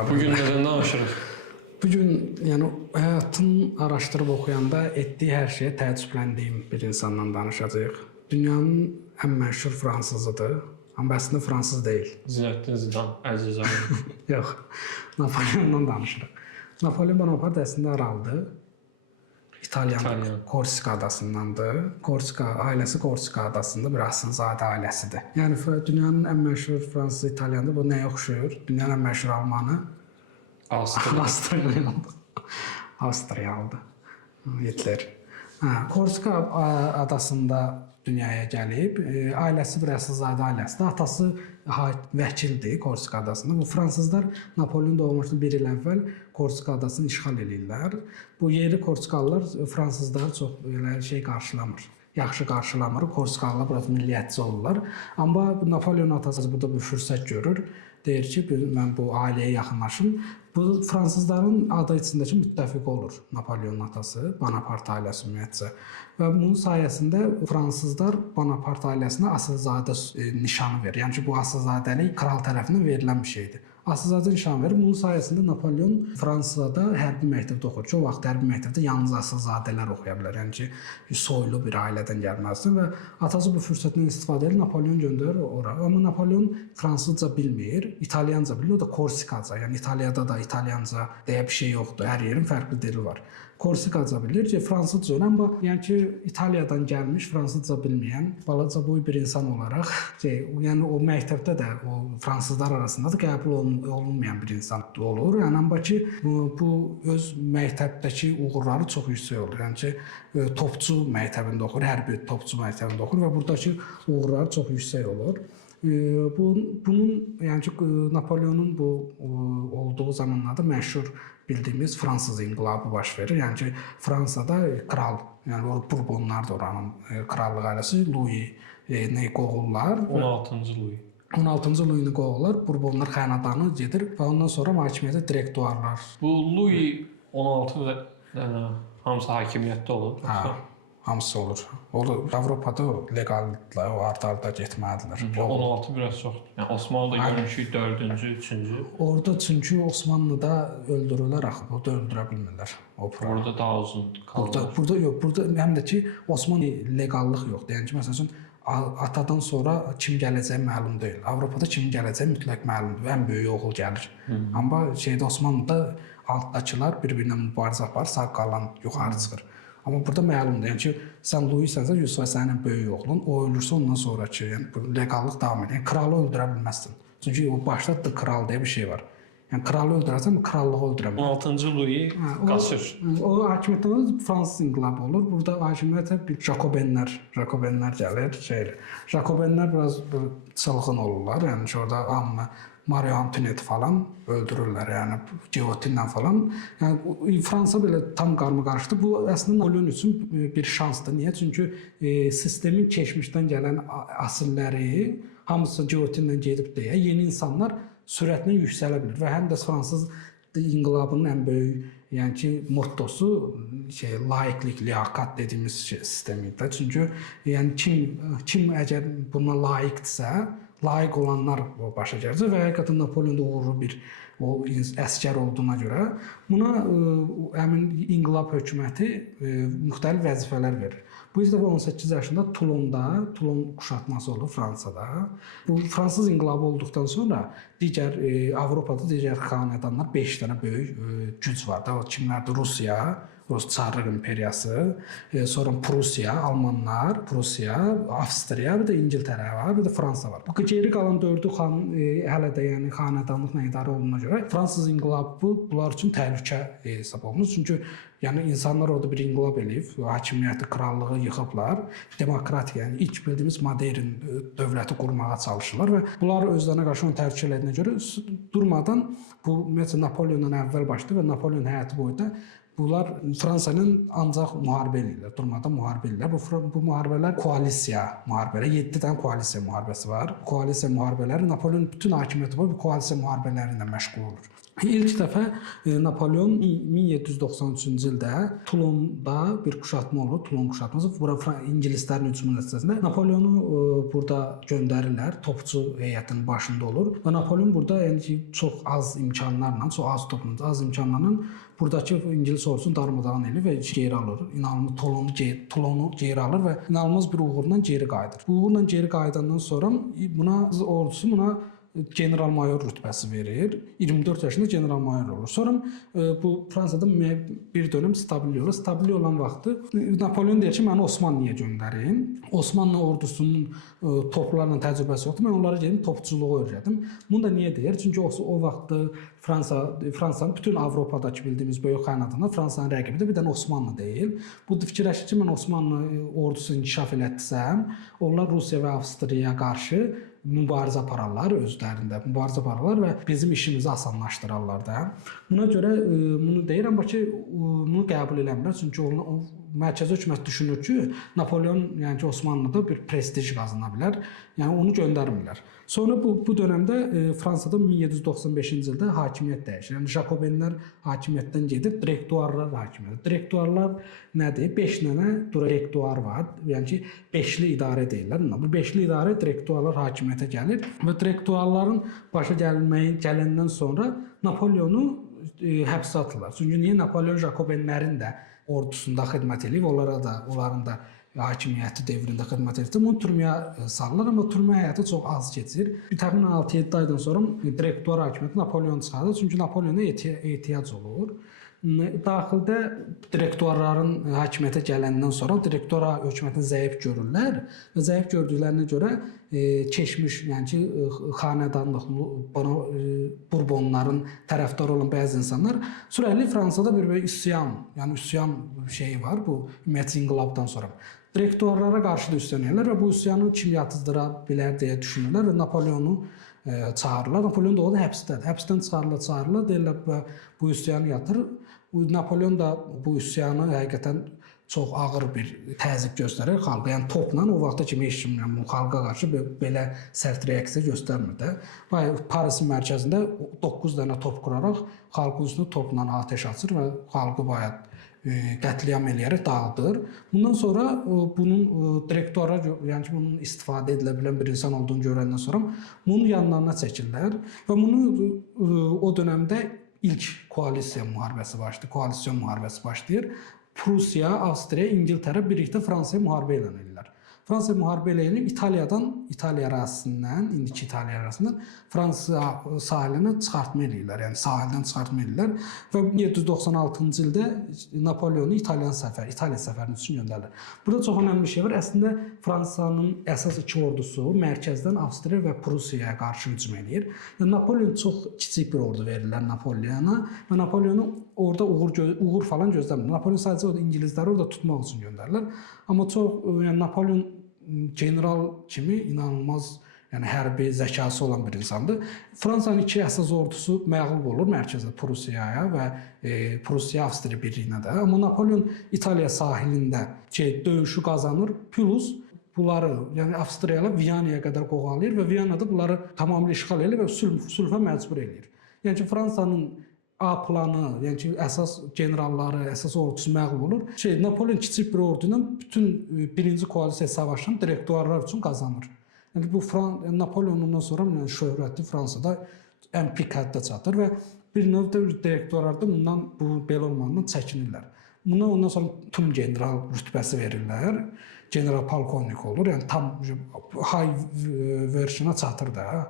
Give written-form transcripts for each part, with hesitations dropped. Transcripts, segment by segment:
Bugün neden danışırıq? Bugün yəni həyatın araşdırıb oxuyanda etdiyi hər şeyə təəccübləndiyim bir insandan danışacağıq. Dünyanın ən məşhur fransızıdır, amma əslində fransız deyil. Zinəddin Zidan, Əzizəli. Yox, Napoleondan danışırıq. Napoleon Bonaparte əslində aralıdır. İtalyan. Korsika adasındandır. Ailəsi Korsika adasında bir asilzadə ailəsidir. Yəni dünyanın ən məşhur fransız İtalyandır. Bu nəyə oxşuyur? Dünyanın ən məşhur Almanı Avstriyalıdır. Hitler. Korsika adasında dünyaya gəlib. Ailəsi bir əsilzadə ailəsidir. Atası vəkildir Korsika adasında. Bu fransızlar Napoleon doğmuşdan bir il əvvəl Korsika adasını işğal edirlər. Bu yeri Korsikalılar fransızları çox elə qarşılamır. Yaxşı qarşılamır. Korsikalılar biraz milliyyətçi olurlar. Amma Napoleon atası burada bir fürsət görür. Deyir ki, mən bu ailəyə yaxınlaşım. Bu fransızların adı içindəki müttəfiq olur Napoleonun atası, Bonaparte ailəsi ümumiyyətcə. Və bunun sayəsində fransızlar Bonaparte ailəsinə asilzadə nişanı verir. Yəni ki, bu asilzadəlik kral tərəfindən verilən bir şeydir. Asilzadə nişanı verir. Bunun sayəsində Napoleon Fransada hərbi məktəbdə oxuyur. O vaxt hərbi məktəbdə yalnız asilzadələr oxuya bilər. Yəni ki, soylu bir ailədən gəlməlidir və atası bu fürsətdən istifadə edir, Napoleon göndərir ora. Amma Napoleon fransızca bilmir, İtalyanca bilir, o da Korsikaca. Yəni İtaliyada da İtalyanca deyə bir şey yoxdur. Hər yerin fərqli dili var. Korsikaca bilir ki, fransızca öyrən, amma yəni ki, İtaliyadan gəlmiş, fransızca bilməyən, balaca boy bir insan olaraq, yəni o məktəbdə də o fransızlar arasında da qəbul olunmayan bir insan olur. Yəni amma ki, bu öz məktəbdəki uğurları çox yüksək olur. Yəni ki, topçu məktəbində oxur, hərbi topçu məktəbində oxur və buradakı uğurları çox yüksək olur. Bunun yəni ki, Napoleonun bu olduğu zamanlarda məşhur bildiyimiz Fransız inqilabı baş verir. Yəni ki, Fransada kral, yəni o Burbonlar da oranın krallıq ailəsi Louis-ni qovurlar. 16-cı Louis. 16-cı Louis-ni qovurlar. Burbonlar xənadanı gedir və ondan sonra hakimiyyətə direktuarlar. Bu Louis 16 hamısı hakimiyyətdə olur. Hamısı olur. Avropada legallıqla o arda-arda getməlidirlər. 16 biraz çoxdur. Yəni Osmanlıda görmüşük 4-cü, 3-cü. Orada çünki Osmanlıda öldürürlər axı. Orada öldürə bilmirlər. Orada daha uzun qalır. Burada yox. Burada həm də ki Osmanlı legallıq yoxdur. Yəni ki, məsələn, atadan sonra kim gələcəyi məlum deyil. Avropada kimin gələcəyi mütləq məlumdur. Ən böyük oğul gəlir. Amma Osmanlıda altdakılar bir-birinə mübarizə aparır, sağ qalan yuxarı çıxır. Amma burada məlumdur. Yəni ki, sən Louis-sənsə, Yusuf sənin böyük oğlun, o ölürsə ondan sonraki, yəni bu legallıq davam edir. Yəni kralı öldürə bilməzsən. Çünki o başda da kral deyə bir şey var. Yəni kralı öldürərsən, krallığı öldürə bilməzsən. 16-cı Louis qaçır. O hakimiyyətdə Fransız inqilabı olur. Burada hakimiyyətə bir Jacobenlər gəlir, Jacobenlər biraz çılğın olurlar. Yəni ki, orada amma Marie Antoinette falan öldürürlər, yəni giyotinlə falan. Yəni Fransa belə tam qarma-qarışdı. Bu əslində Napoleon üçün bir şansdır. Niyə? Çünki sistemin keçmişdən gələn asilləri hamısı giyotinlə gedib deyə yeni insanlar sürətlə yüksələ bilir və həm də fransız inqilabının ən böyük, yəni ki, mottosu layiqlik, liyaqət dediyimiz sistemidir. Çünki yəni kim əgər buna layiqdirsə, layiq olanlar başa gələcək və həqiqətən Napoleon da uğurlu bir əsgər olduğuna görə buna həmin inqilab hökuməti müxtəlif vəzifələr verir. Bu yüzden 18 yaşında Toulon kuşatması olur Fransada. Bu Fransız inqilabı olduqdan sonra Avropada digər xanədanlar 5 dənə böyük güc var. O kimlərdir? Rusiya, Rus Çarlıq İmperiyası, sonra Prusiya, Almanlar, Avstriya, bir də İngiltərə var, bir də Fransa var. Bu geri qalan 4-ü hələ də yəni xanədanlıqla idarə olduğuna görə Fransız inqilabı bunlar üçün təhlükə hesab olunur. Çünki yəni insanlar orada bir inqilab eləyib, hakimiyyəti, krallığı yıxıblar, demokratik, yəni ilk bildiyimiz modern dövləti qurmağa çalışırlar və bunlar özlərinə qarşı onu təhlükə elədiyinə görə durmadan bu məsələn Napoleondan əvvəl başlayır və Napoleon həyatı boyunca bunlar Fransanın ancaq müharibə edirlər, durmadan müharibə edirlər. Bu müharibələr koalisiya müharibələri, 7 dənə koalisiya müharibəsi var. Koalisiya müharibələri Napoleon bütün hakimiyyəti boyu bu koalisiya müharibələri ilə məşğul olur. İlk dəfə Napoleon 1793-cü ildə Toulonda bir kuşatma olur. Toulon kuşatması. Bura İngilislərin hücumu nəticəsində Napoleonu burada göndərirlər. Topçu heyətinin başında olur və Napoleon burada yəni çox az imkanlarla, çox az topla, az imkanlarla buradakı İngilis ordusunu darmadağın edir və geri alır. İnanılmaz Toulonu geri alır və inanılmaz bir uğurla geri qayıdır. Bu uğurla geri qayıdandan sonra ordusu buna general-mayor rütbəsi verir. 24 yaşında general-mayor olur. Sonra bu Fransada bir dönəm stabil olur. Stabil olan vaxtı Napoleon deyir ki, məni Osmanlıya göndərin. Osmanlı ordusunun toplarla təcrübəsi yoxdur. Mən onlara gedim topçuluğu öyrədim. Bunu da niyə deyir? Çünki o vaxtı Fransanın bütün Avropadakı bildiyimiz böyük xanadında Fransanın rəqibi də bir dənə Osmanlı deyil. Bu fikirləşir ki, mən Osmanlı ordusu inkişaf elətdirsəm, onlar Rusiya və Avstriyaya qarşı mübarizə apararlar özlərində. Mübarizə apararlar və bizim işimizi asanlaşdırarlar da. Buna görə bunu deyirəm ki, bunu qəbul eləmirlər. Çünki o mərkəzi hökumət düşünür ki, Napoleon, yəni ki, Osmanlıda bir prestij qazana bilər. Yəni onu göndərmirlər. Sonra bu dövrdə Fransada 1795-ci ildə hakimiyyət dəyişir. Yəni Jakobenlər hakimiyyətdən gedir, direktuarlar hakimiyyət. Direktuarlar nədir? 5 dənə direktuar var. Yəni ki, beşli idarə deyirlər. Bu beşli idarə direktuarlar hakimiyyətə gəlir və direktuarların başa gələndən sonra Napoleonu həbsə atırlar. Çünki niyə Napoleon Jakobenlərin də ordusunda xidmət edib, onların da hakimiyyəti dövründə xidmət etdi. Bunu türməyə salırlar, amma türmə həyatı çox az keçir. Bir təxminən 6-7 aydan sonra direktor hakimiyyəti Napoleon çıxarır, çünki Napoleona ehtiyac olur. Daxildə direktorların hakimiyyətə gələndən sonra direktora hökumətin zəif görürlər və zəif gördüklərinə görə keçmiş, yəni ki, xanədanlıq, Burbonların tərəfdarı olan bəzi insanlar sürətli Fransada bir üsyan, yəni üsyan şeyi var bu ümumiyyətcə inqilabdan sonra. Direktorlara qarşı da üsyan edirlər və bu üsyanı kim yatızdıra bilər deyə düşünürlər və Napoleonu çağırırlar. Napoleon da o da həbsdədir. Həbsdən çağırırlar, deyirlər bu üsyanı yatır. Napoleon da bu üsyanı həqiqətən çox ağır bir təzyiq göstərir xalqa. Yəni topla o vaxta kimi heç kim xalqa qarşı belə sərt reaksiya göstərmir də. Parisin mərkəzində 9 dənə top quraraq xalqın üstünə topla atəş açır və xalqı bayaq qətliam eləyərək dağıdır. Bundan sonra bunun direktora, yəni ki, bunun istifadə edilə bilən bir insan olduğunu görəndən sonra bunun yanlarına çəkirlər və bunu o dövrdə ilk koalisiya müharibəsi başlayır. Prusiya, Avstriya, İngiltərə birlikdə Fransaya müharibə elan edirlər. Fransa müharibə eləyib İtaliya ərazisindən, indiki İtaliya ərazisindən Fransa sahilinə çıxartma eləyirlər. Yəni sahildən çıxartma eləyirlər və 1796-cı ildə Napoleonu İtaliya səfərinin üçün göndərirlər. Burada çox önəmli bir şey var. Əslində Fransanın əsas iki ordusu mərkəzdən Avstriya və Prusiyaya qarşı hücum eləyir. Yəni Napoleon çox kiçik bir ordu verirlər Napoleona və Napoleonu orada uğur falan gözləmir. Napoleon sadəcə orada İngilisləri orada tutmaq üçün göndərirlər. Amma çox, yəni Napoleon general kimi inanılmaz, yəni hərbi zəkası olan bir insandır. Fransanın iki əsas ordusu məğlub olur mərkəzdə Prusiyaya və Prusiya-Avstriya birliyinə də. Amma Napoleon İtaliya sahilində döyüşü qazanır, plus bunları, yəni Avstriyalı Viyanaya qədər qoğalayır və Viyanada bunları tamamilə işğal edir və sülhə məcbur edir. Yəni ki, Fransanın A planı, yəni ki, əsas generalları, əsas ordusu məğlub olur. Napoleon kiçik bir ordu ilə bütün birinci koalisiya savaşını direktorlar üçün qazanır. Yəni bu Napoleondan sonra şöhrəti Fransada ən pik həddə çatır və bir növ də direktorlar da bundan belə olmağından çəkinirlər. Buna ondan sonra tüm general rütbəsi verirlər. General polkovnik olur, yəni tam high versiona çatır da.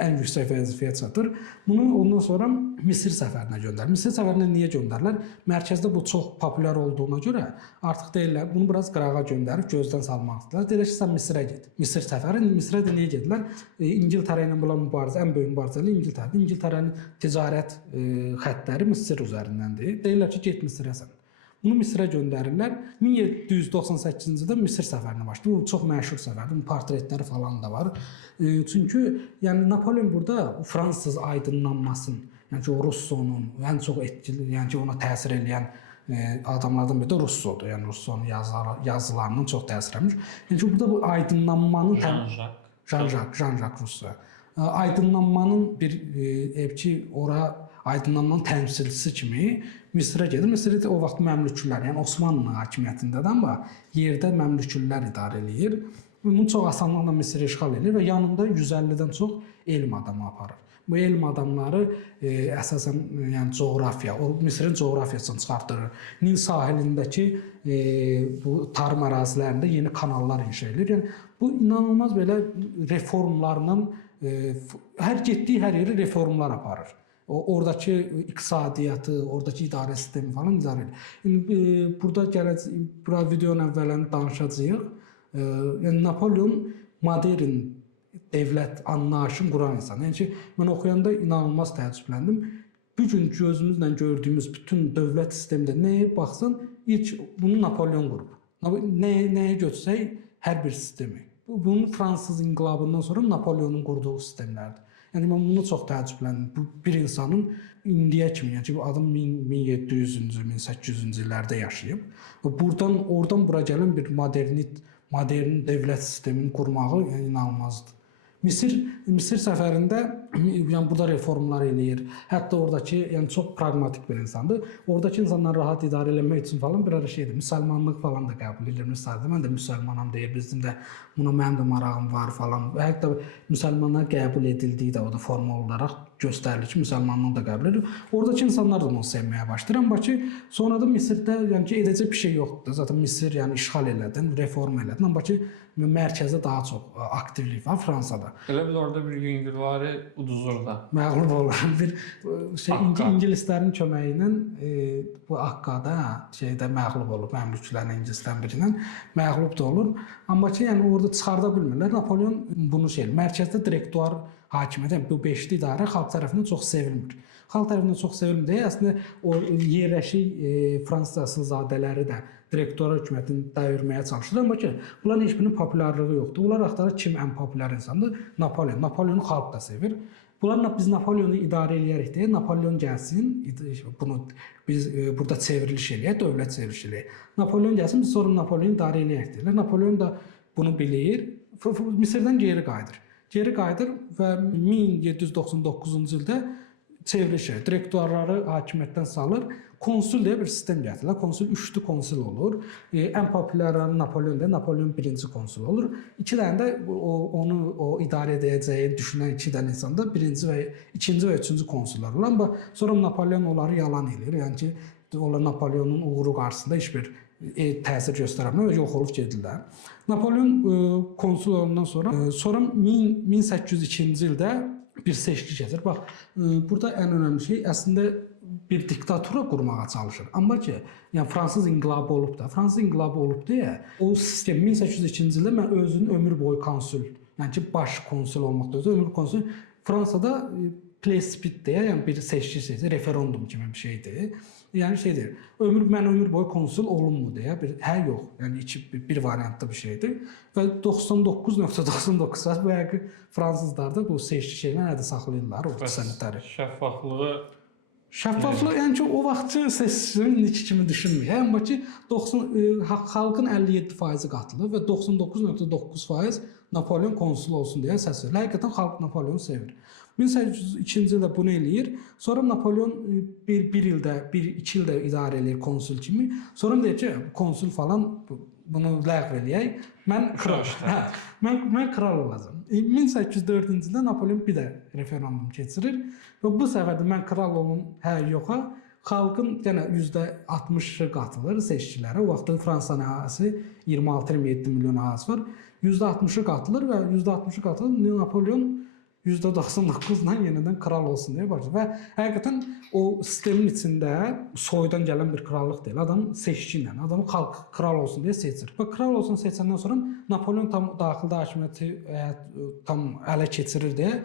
Ən yüksək vəzifəyə çatır. Bunu ondan sonra Misir səfərinə göndərir. Misir səfərinə niyə göndərirlər? Mərkəzdə bu çox populyar olduğuna görə artıq deyirlər, bunu biraz qırağa göndərib gözdən salmaq istəyirlər. Deyirlər ki, sən Misirə get. Misir səfəri, Misirə də niyə gedirlər? İngiltərə ilə olan mübarizə, ən böyük mübarizə İngiltərədir. İngiltərənin ticarət xəttləri Misir üzərindəndir. Deyirlər ki, get Misirə sən. Bunu Misirə göndərirlər. 1798-ci ildə Misir səfərinə başlayır. Bu çox məşhur səfərdir. Bunun portretləri falan da var. Çünki yəni Napoleon burada fransız aydınlanmasının, yəni ki, o Russonun ən çox etkili, yəni ki, ona təsir edən adamlardan biri də Russodur. Yəni Russonun yazılarının çox təsir etmiş. Yəni ki, burada bu aydınlanmanın Jean-Jacques Rousseau. Aydınlanmanın bir ora aydınlanmanın təmsilçisi kimi Misrə gedir. Misri o vaxt Məmlüklər, yəni Osmanlı hakimiyyətindədir, amma yerdə Məmlüklər idarə eləyir. Bunu çox asanlıqla Misri işğal edir və yanında 150-dən çox elm adamı aparır. Bu elm adamları əsasən yəni coğrafiya, o Misrin coğrafiyasını çıxartdırır. Nil sahilindəki bu tarım ərazilərində yeni kanallar inşa edir. Yəni bu inanılmaz belə reformlarla hər getdiyi hər yeri reformlar aparır. Oradakı iqtisadiyyatı, oradakı idarə sistemi falan idarə edir. Burada gələcək, bura videonun əvvəlini danışacağıq. Yəni Napolyon modern devlət anlayışını quran insan. Yəni ki, mən oxuyanda inanılmaz təəccübləndim. Bu gün gözümüzlə gördüyümüz bütün dövlət sistemində nəyə baxsan, ilk bunu Napolyon qurub. Nəyə götürsək, hər bir sistemi. Bunun Fransız inqilabından sonra Napolyonun qurduğu sistemlərdir. Yəni mən bunu çox təəccübləndim. Bu bir insanın indiyə kimi, yəni ki, bu adam 1700-cü, 1800-cü illərdə yaşayıb. Oradan bura gələn bir modern dövlət sistemini qurmağı yəni, inanılmazdır. Misir səfərində yəni burada reformlar eləyir. Hətta oradakı yəni çox praqmatik bir insandır. Oradakı insanları rahat idarə etmək üçün falan bir ara şeydir. Müsəlmanlıq falan da qəbul edir. Mən də müsəlmanam deyir. Bizim də buna mənim də marağım var falan. Və hətta müsəlmanlar qəbul edildiyi də o da formal olaraq göstərilir ki, müsəlmanlıq da qəbul edir. Oradakı insanlar da onu sevməyə başlayır. Amma ki, sonra da Misirdə yəni ki, edəcək bir şey yoxdur. Zaten Misir yəni işğal elədin, reform elədin. Amma ki, mərkəzdə daha çox aktivlik var Fransada. Elə bil orada bir yüngülvari uduzur da. Məğlub olur. Bir şey ingilislərin köməyi ilə bu Akkada şeydə məğlub olur. Məmlüklərin ingilislərin birindən məğlub da olur. Amma ki, yəni orada çıxarda bilmirlər. Napolyon bunu mərkəzdə direktor hakimiyyət, bu beşli idarə xalq tərəfindən çox sevilmir. Xalq tərəfindən çox sevilmir deyə əslində o yerləşik Fransız əsilzadələri də direktor hökumətini dəvirməyə çalışır. Amma ki, bunların heç birinin populyarlığı yoxdur. Onlar axtarır kim ən populyar insandır? Napolyon. Napolyonu xalq da sevir. Bunlarla biz Napolyonu idarə eləyərik deyə Napolyon gəlsin, bunu biz burada çevriliş eləyək, dövlət çevriliş eləyək. Napolyon gəlsin, biz sonra Napolyonu idarə eləyək deyirlər. Napolyon da bunu bilir, Misirdən geri qayıdır. Geri qayıdır və 1799-cu ildə çevriliş, direktorları hakimiyyətdən salır. Konsul deyə bir sistem gətirirlər. Konsul 3-lü konsul olur. Ən populyarı Napolyon deyil, Napolyon birinci konsul olur. 2 dənə də onu idarə edəcəyi düşünən 2 dənə insan da ikinci və üçüncü konsullar olur. Amma sonra Napolyon onları yalan edir. Yəni ki, onlar Napolyonun uğuru qarşısında heç bir təsir göstərmir və yox olub gedirlər. Napolyon konsul olandan sonra 1802-ci ildə bir seçki keçir. Bax, burada ən önəmli şey əslində bir diktatura qurmağa çalışır. Amma ki, yəni Fransız inqilabı olub da, Fransız inqilabı olub deyə o sistem 1802-ci ildə mən özünün ömür boyu konsul, yəni ki, baş konsul olmaqda özü ömür konsul Fransada plebissit deyə, yəni bir seçki referendum kimi bir şeydir. Yəni şeydir. Mən ömür boyu konsul olunmu deyə yox. Yəni bir variantda bir şeydir. Və 99.99% bu həqiqi fransızlar da bu seçki şeylə nədə saxlayırlar o sənədləri. Şəffaflıq, yəni ki, o vaxtçı seçkilərin indiki kimi düşünmür. Amma ki, xalqın 57% qatılır və 99.9% Napolyon konsul olsun deyə səs verir. Həqiqətən xalq Napolyonu sevir. 1802-ci ildə bunu eləyir. Sonra Napolyon bir ildə, 2 ildə idarə eləyir konsul kimi. Sonra deyir ki, konsul falan bunu ləğv eləyək. Mən kral olacağam. 1804-cü ildə Napolyon bir də referendum keçirir və bu səfər də mən kral olum, yoxa. Xalqın yenə %60-ı qatılır seçkilərə. O vaxtda Fransanın əhalisi 26-27 milyon əhalisi var. %60-ı qatılır və %60-ı qatılır. Napolyon %99-la yenidən kral olsun deyə başlayır. Və həqiqətən o sistemin içində soydan gələn bir krallıq deyil. Adam seçki ilə, adamı xalq kral olsun deyə seçir. Və kral olsun seçəndən sonra Napolyon tam daxildə hakimiyyəti tam ələ keçirir deyə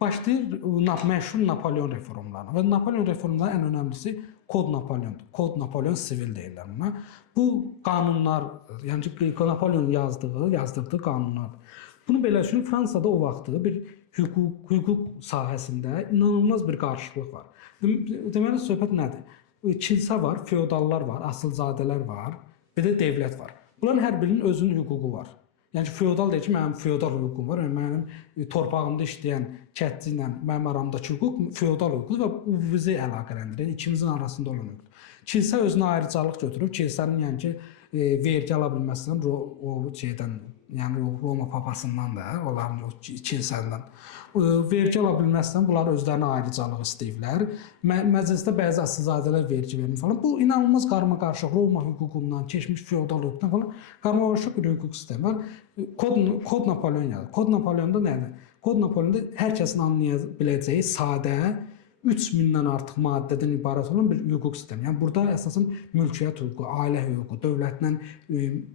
başlayır məşhur Napolyon reformlarına. Və Napolyon reformlarının ən önəmlisi Kod Napolyondur. Kod Napolyon sivil deyirlər buna. Bu qanunlar, yəni ki, Napolyon yazdırdığı qanunlardır. Bunu belə düşünün, Fransada o vaxtı bir hüquq sahəsində inanılmaz bir qarşılıq var. Deməli, söhbət nədir? Kilsə var, feodallar var, asılzadələr var, bir də devlət var. Bunların hər birinin özünün hüququ var. Yəni ki, feodal deyir ki, mənim feodal hüququm var, yəni mənim torpağımda işləyən kəndçi ilə mənim aramdakı hüquq feodal hüquqdur və bu bizi əlaqələndirir. Yəni ikimizin arasında olan hüquqdur. Kilsə özünə ayrıcalıq götürüb, kilsənin yəni ki, vergi ala bilməsindən o şeydən, yəni Roma papasından da, onların o kilsədən vergi ala bilməsindən bunlar özlərinə ayrıcalıq istəyiblər. Məclisdə bəzi əsilzadələr vergi vermir falan. Bu inanılmaz qarmaqarışıq Roma hüququndan, keçmiş feodal hüquqdan falan qarmaqarışıq bir hüquq sistemi var. Kod Napoleon yazır. Kod Napoleonda nədir? Kod Napoleonda hər kəsin anlaya biləcəyi sadə 3000-dən artıq maddədən ibarət olan bir hüquq sistemi. Yəni burada əsasən mülkiyyət hüququ, ailə hüququ, dövlətlə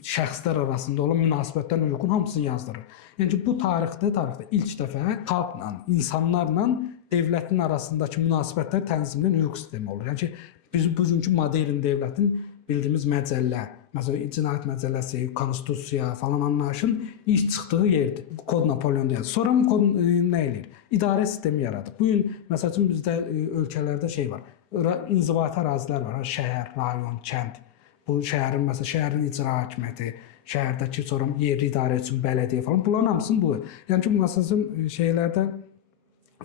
şəxslər arasında olan münasibətlərin hüququn hamısını yazdırır. Yəni ki, bu tarixdə ilk dəfə xalqla, insanlarla dövlətin arasındakı münasibətlər tənzimləyən hüquq sistemi olur. Yəni ki, biz bugünkü modern dövlətin bildiyimiz məcəllə, məsələn, cinayət məcəlləsi, konstitusiya falan anlayışın ilk çıxdığı yerdir. Kod Napoleonda yazır. Sonra kod nə eləyir? İdarə sistemi yaradır. Bu gün məsəl üçün bizdə ölkələrdə şey var. İnzibati ərazilər var. Şəhər, rayon, kənd. Bu şəhərin məsələn şəhərin icra hakimiyyəti, şəhərdəki sonra yerli idarə üçün bələdiyyə falan. Bunların hamısını bu. Yəni ki, məsələn şeylərdə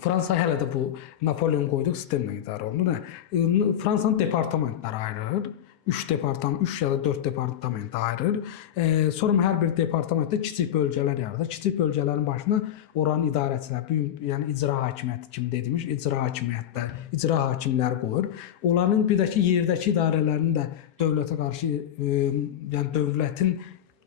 Fransa hələ də bu Napoleon qoyduğu sistemlə idarə olunur. Fransanın departamentləri ayrılır. 3 ya da 4 departament ayırır. Sonra hər bir departamentdə kiçik bölgələr yaradır. Kiçik bölgələrin başına oranın idarəçiləri, yəni icra hakimiyyəti kimi dediyimiz icra hakimiyyətdə icra hakimləri qoyur. Onların bir də ki yerdəki idarələrini də dövlətə qarşı, yəni dövlətin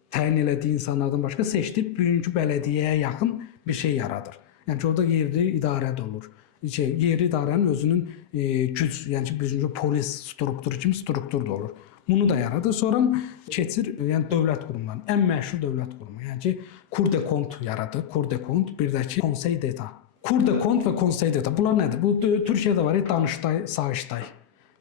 təyin elədiyi insanlardan başqa seçdirib bugünkü bələdiyyəyə yaxın bir şey yaradır. Yəni ki, orada yerli idarə də olur. Yerli idarənin özünün güc, yəni ki, bugünkü polis strukturu kimi struktur da olur. Bunu da yaradır. Sonra keçir, yəni dövlət qurumlarının, ən məşhur dövlət qurumu, yəni ki, Cour des Comptes yaradır. Cour des Comptes, bir də ki, Conseil d'État. Cour des Comptes və Conseil d'État. Bunlar nədir? Bu Türkiyədə var, Danıştay, Sayıştay.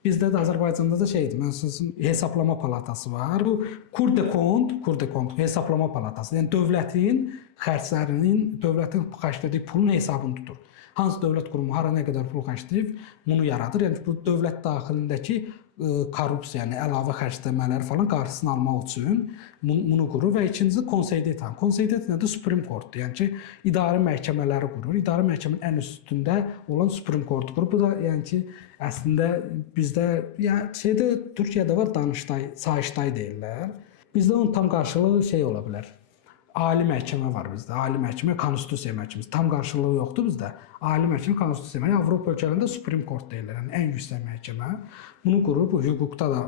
Bizdə də Azərbaycanda da şeydir, məsələn, hesablama palatası var. Bu Cour des Comptes, hesablama palatası. Yəni dövlətin xərclərinin, dövlətin xərclədiyi pulun hesabını tutur. Hansı dövlət qurumu hara nə qədər pul xərcləyib, bunu yaradır. Yəni bu dövlət daxilindəki korrupsiya, yəni əlavə xərcləmələri falan qarşısını almaq üçün bunu qurur və ikincisi Conseil d'État. Conseil d'État nədir? Supreme Court. Yəni ki, idarə məhkəmələri qurur. İdarə məhkəmənin ən üstündə olan Supreme Court qurur. Bu da yəni ki, əslində bizdə yəni şeydə Türkiyədə var Danıştay, Sayıştay deyirlər. Bizdə onun tam qarşılığı şey ola bilər. Ali məhkəmə var bizdə. Ali məhkəmə, konstitusiya məhkəməsi. Tam qarşılığı yoxdur bizdə. Ali məhkəmə, konstitusiya məhkəməsi. Avropa ölkələrində Supreme Court deyirlər. Yəni ən yüksək məhkəmə. Bunu qurur. Bu hüquqda da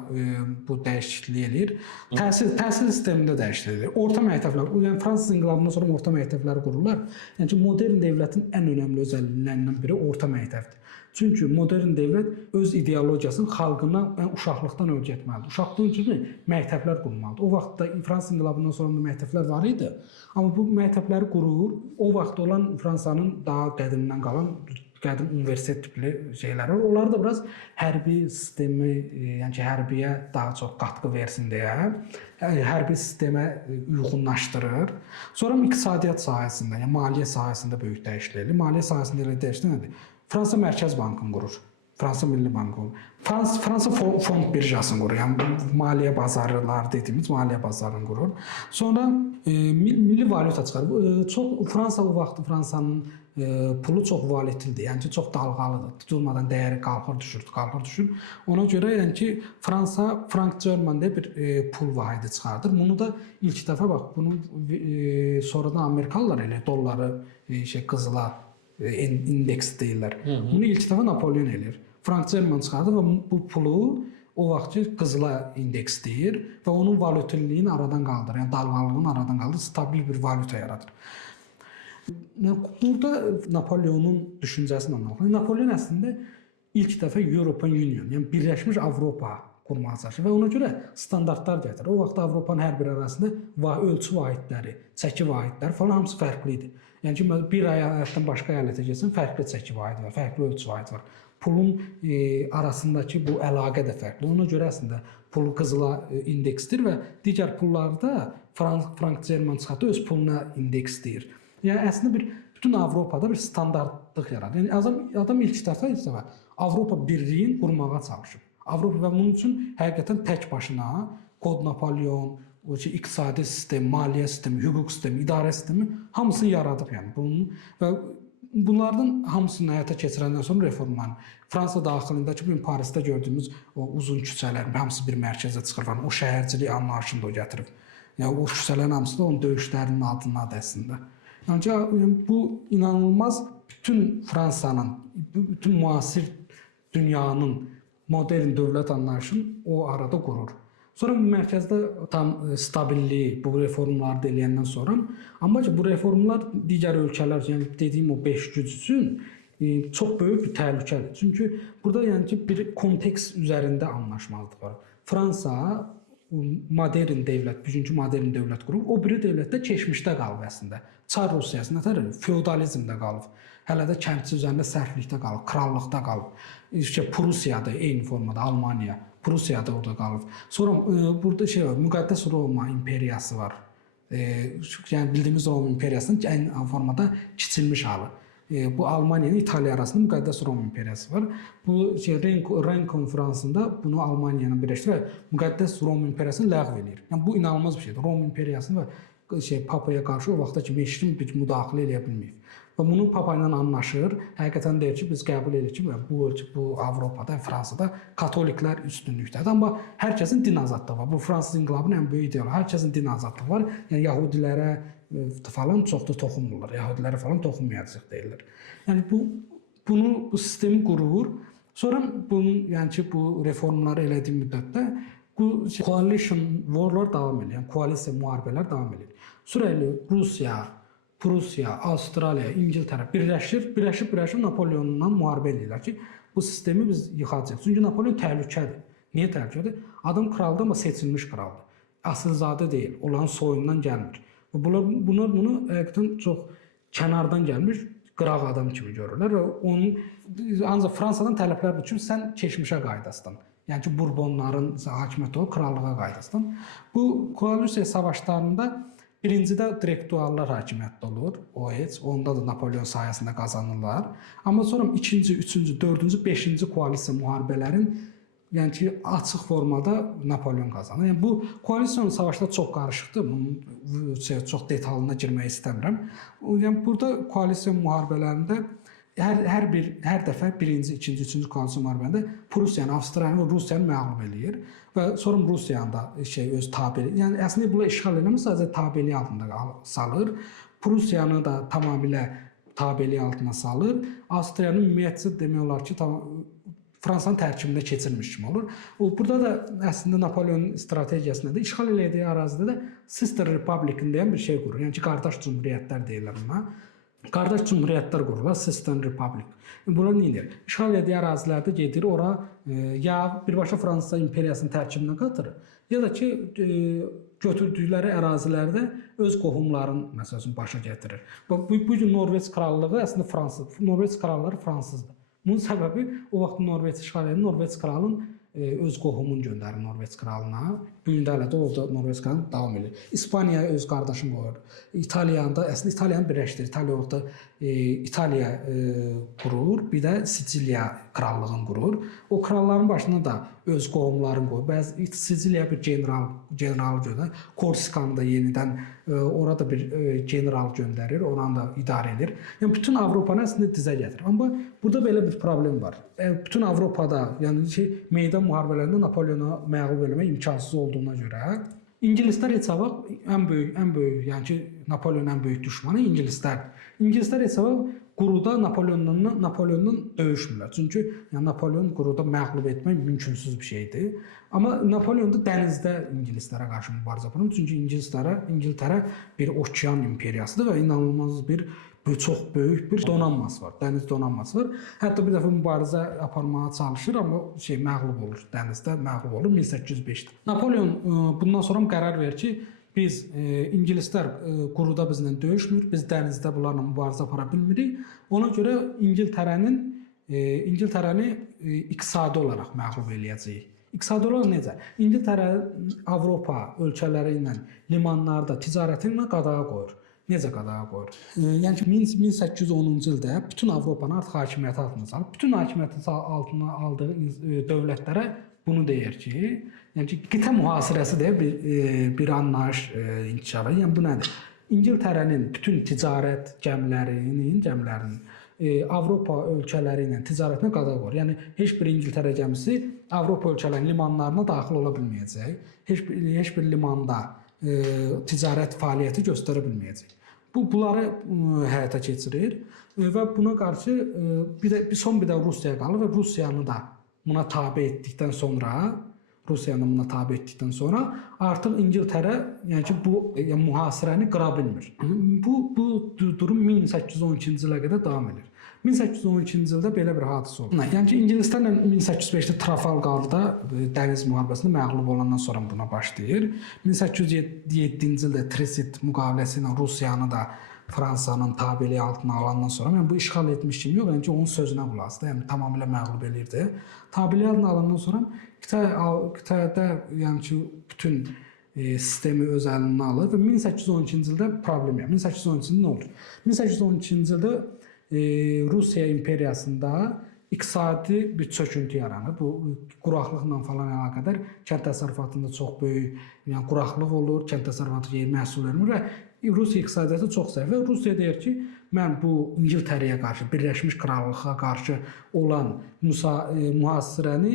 bu dəyişiklik eləyir. Təhsil sistemində dəyişiklik eləyir. Orta məktəblər, yəni Fransız inqilabından sonra orta məktəbləri qururlar. Yəni ki, modern dövlətin ən önəmli özəlliklerindən biri orta məktəbdir. Çünki modern dövlət öz ideologiyasını xalqına uşaqlıqdan öyrətməlidir. Uşaqlığın üçün məktəblər qurmalıdır. O vaxtda Fransız inqilabından sonra məktəblər var idi. Amma bu məktəbləri qurur. O vaxt olan Fransanın daha qədimdən qalan qədim universitet tipli şeylər var. Onlar da biraz hərbi sistemi, yəni ki, hərbiyə daha çox qatqı versin deyə hərbi sistemə uyğunlaşdırır. Sonra iqtisadiyyat sahəsində, yəni maliyyə sahəsində böyük dəyişiklik eləyir. Maliyyə sahəsində elə dəyişiklik nədir? Fransa Mərkəz Bankını qurur. Fransa Milli Bankı qurur. Fransa fond birjasını qurur. Yəni maliyyə bazarları dediyimiz maliyyə bazarını qurur. Sonra milli valyuta çıxarır. Fransa o vaxt Fransanın pulu çox volatildir. Yəni ki, çox dalğalıdır. Tutulmadan dəyəri qalxır, düşür. Ona görə yəni ki, Fransa Frank German deyə bir pul vahidi çıxardır. Bunu da ilk dəfə bax, bunu sonradan Amerikalılar elə dolları qızıla indeks deyirlər. Bunu ilk dəfə Napoleon eləyir. Frank German çıxardır və bu pulu o vaxt qızıla indeks deyir və onun volatiliyini aradan qaldırır. Yəni dalğalılığını aradan qaldırır, stabil bir valyuta yaradır. Burada Napoleonun düşüncəsini anlamaq. Napoleon əslində ilk dəfə European Union, yəni Birləşmiş Avropa qurmağa çalışır və ona görə standartlar gətirir. O vaxt Avropanın hər bir arasında ölçü vahidləri, çəki vahidləri falan hamısı fərqli idi. Yəni ki, bir əyalətdən başqa əyalətə getsən, fərqli çəki vahidi var, fərqli ölçü vahidi var. Pulun arasındakı bu əlaqə də fərqli. Ona görə əslində pul qızıla indeksdir və digər pullarda Frank German çıxartdı öz puluna indeksləyir. Yəni əslində bütün Avropada bir standartlıq yaradır. Yəni adam ilk dəfə Avropa birliyini qurmağa çalışıb. Avropa və bunun üçün həqiqətən tək başına Kod Napoleon, o ki iqtisadi sistem, maliyyə sistemi, hüquq sistemi, idarə sistemi hamısını yaradıb yəni. Və bunlardan hamısını həyata keçirəndən sonra reformların Fransa daxilindəki bu gün Parisdə gördüyümüz o uzun küçələrin hamısı bir mərkəzə çıxır falan. O şəhərcilik anlayışını da o gətirib. Yəni o küçələrin hamısı da onun döyüşlərinin adındadır əslində. Yəni bu inanılmaz bütün Fransanın, bütün müasir dünyanın modern dövlət anlayışını o arada qurur. Sonra bu mərkəzdə tam stabilliyi, bu reformları da eləyəndən sonra, amma ki bu reformlar digər ölkələr, yəni dediyim o 5 güc üçün çox böyük bir təhlükədir. Çünki burada yəni ki bir kontekst üzərində anlaşmazlıq var. Fransa modern dövlət, bugünkü modern dövlət qurub, o biri dövlət də keçmişdə qalıb əslində. Çar Rusiyasında feodalizmdə qalıb. Hələ də kəndçi üzərində sərflikdə qalıb, krallıqda qalıb. İşte Prusiyada eyni formada, Almaniya, Prusiyada orada qalıb. Sonra burada var, Müqəddəs Roma imperiyası var. Yəni bildiyimiz Roma imperiyasının ən formada kiçilmiş halı. Bu Almaniya ilə İtaliya arasında Müqəddəs Roma imperiyası var. Bu Ren konferansında bunu Almaniya ilə birləşdirib Müqəddəs Roma imperiyasını ləğv edir. Yəni bu inanılmaz bir şeydir. Roma imperiyasını və Papaya qarşı o vaxtda ki meşrin bir müdaxilə edə bilməyib. Və bunu Papa ilə anlaşır. Həqiqətən deyir ki, biz qəbul edirik ki, bu Avropada, Fransada katoliklər üstünlükdədir. Amma hər kəsin din azadlığı var. Bu Fransız inqilabının ən böyük idealı. Hər kəsin din azadlığı var. Yəni Yahudilərə falan çox da toxunmurlar. Yahudilərə falan toxunmayacaq deyirlər. Yəni bu sistemi qurur. Sonra bunun yəni ki bu reformları elədiyi müddətdə bu coalition warlar davam edir. Yəni koalisiya müharibələr davam edir. Sürəyli Rusiya, Prusiya, Avstraliya, İngiltərə birləşib Napoleonla müharibə edirlər ki, bu sistemi biz yıxacağıq. Çünki Napoleon təhlükədir. Niyə təhlükədir? Adam kraldır, amma seçilmiş kraldır. Asilzadə deyil, onların soyundan gəlmir. Bunlar bunu həqiqətən çox kənardan gəlmiş qıraq adam kimi görürlər və onun ancaq Fransadan tələblər bu ki, sən keçmişə qayıdasın. Yəni ki, Burbonların hakimiyyəti o krallığa qayıdasın. Bu koalisiya savaşlarında birincidə direktuarlar hakimiyyətdə olur. Onda da Napoleon sayəsində qazanırlar. Amma sonra ikinci, üçüncü, dördüncü, beşinci koalisiya müharibələrin yəni ki, açıq formada Napoleon qazanır. Yəni bu koalisiyanın savaşları çox qarışıqdır. Bunun çox detalına girmək istəmirəm. Yəni burada koalisiya müharibələrində hər dəfə birinci, ikinci, üçüncü koalisiya müharibəsində Prusiyanı, Avstriyanı və Rusiyanı məğlub eləyir və sonra Rusiyanı da öz tabeli, yəni əslində bunlar işğal eləmir, sadəcə tabeli altında salır. Prusiyanı da tamamilə tabeli altına salır. Avstriyanı ümumiyyətcə demək olar ki, Fransanın tərkibində keçirmiş kimi olur. Burada da əslində Napoleonun strategiyasında da işğal elədiyi ərazidə də Sister Republic deyən bir şey qurur. Yəni ki, qardaş cümhuriyyətlər deyirlər buna. Qardaş cümhuriyyətlər qururlar, Sister Republic. Bunlar nə edir? İşğal etdiyi ərazilərdə gedir, ora ya birbaşa Fransa imperiyasının tərkibinə qatır, ya da ki götürdükləri ərazilərdə öz qohumlarını məsələn başa gətirir. Bu gün Norveç krallığı əslində Fransız. Norveç kralları fransızdır. Bunun səbəbi o vaxt Norveç işğal edən Norveç kralının öz qohumunu göndərir Norveç kralına. Bu gün də hələ də orada Norveç kralı davam edir. İspaniyaya öz qardaşını qoyur. İtaliyada əslində İtaliyanı birləşdirir. İtaliya orada İtaliya qurur, bir də Siciliya krallığını qurur. O kralların başına da öz qohumlarını qoyur. Bəzi Siciliya bir general göndərir. Korsikanı da yenidən orada bir general göndərir, oranı da idarə edir. Yəni bütün Avropanı əslində dizə gətirir. Amma burada belə bir problem var. Bütün Avropada, yəni ki, meydan müharibələrində Napoleona məğlub etmək imkansız olduğuna görə İngilislər heç vaxt ən böyük, yəni ki, Napoleonun ən böyük düşmanı İngilislərdir. İngilislər heç vaxt quruda Napoleonla döyüşmürlər. Çünki yəni Napoleon quruda məğlub etmək mümkünsüz bir şeydir. Amma Napoleon da dənizdə İngilislərə qarşı mübarizə aparır. Çünki İngiltərə bir okean imperiyasıdır və inanılmaz bir çox böyük bir donanması var. Dəniz donanması var. Hətta bir dəfə mübarizə aparmağa çalışır, amma məğlub olur. Dənizdə məğlub olur 1805-də. Napoleon bundan sonra qərar verir ki, biz İngilislər quruda bizlə döyüşmür, biz dənizdə bunlarla mübarizə apara bilmirik. Ona görə İngiltərəni iqtisadi olaraq məğlub eləyəcəyik. İqtisadi olaraq necə? İngiltərə Avropa ölkələri ilə limanlarda ticarəti ilə qadağa qoyur. necə qadağa qoyur? Yəni ki 1810-cu ildə bütün Avropanı artıq hakimiyyəti altına salıb, bütün hakimiyyəti altına aldığı dövlətlərə bunu deyir ki, yəni ki qitə mühasirəsi deyə bir anlayış inkişaf edir. Yəni bu nədir? İngiltərənin bütün ticarət gəmilərinin Avropa ölkələri ilə ticarətinə qadağa qoyur. Yəni heç bir İngiltərə gəmisi Avropa ölkələrinin limanlarına daxil ola bilməyəcək. Heç bir limanda ticarət fəaliyyəti göstərə bilməyəcək. Bunları həyata keçirir və buna qarşı bir də Rusiya qalır və Rusiyanı da buna tabe etdikdən sonra artıq İngiltərə yəni ki bu mühasirəni qıra bilmir. Bu durum 1812-ci ilə qədər davam edir. 1812-ci ildə belə bir hadisə oldu. Yəni ki ingilislərlə 1805-də Trafalgarda dəniz müharibəsində məğlub olandan sonra buna başlayır. 1807-ci ildə Tresit müqaviləsi ilə Rusiyanı da Fransanın tabeliyi altına alandan sonra, yəni bu işğal etmiş kimi yox, yəni ki onun sözünə qulaq asdı, yəni tamamilə məğlub eləyirdi. Tabeliyi altına alandan sonra qitədə yəni ki bütün sistemi öz əlinə alır və 1812-ci ildə problem yox. 1812-ci ildə nə olur? 1812-ci ildə Rusiya imperiyasında iqtisadi bir çöküntü yaranır. Bu quraqlıqla falan əlaqədar kənd təsərrüfatında çox böyük yəni quraqlıq olur, kənd təsərrüfatı məhsul vermir və Rusiya iqtisadiyyatı çox zəif və Rusiya deyir ki, mən bu İngiltərəyə qarşı, Birləşmiş Krallığa qarşı olan mühasirəni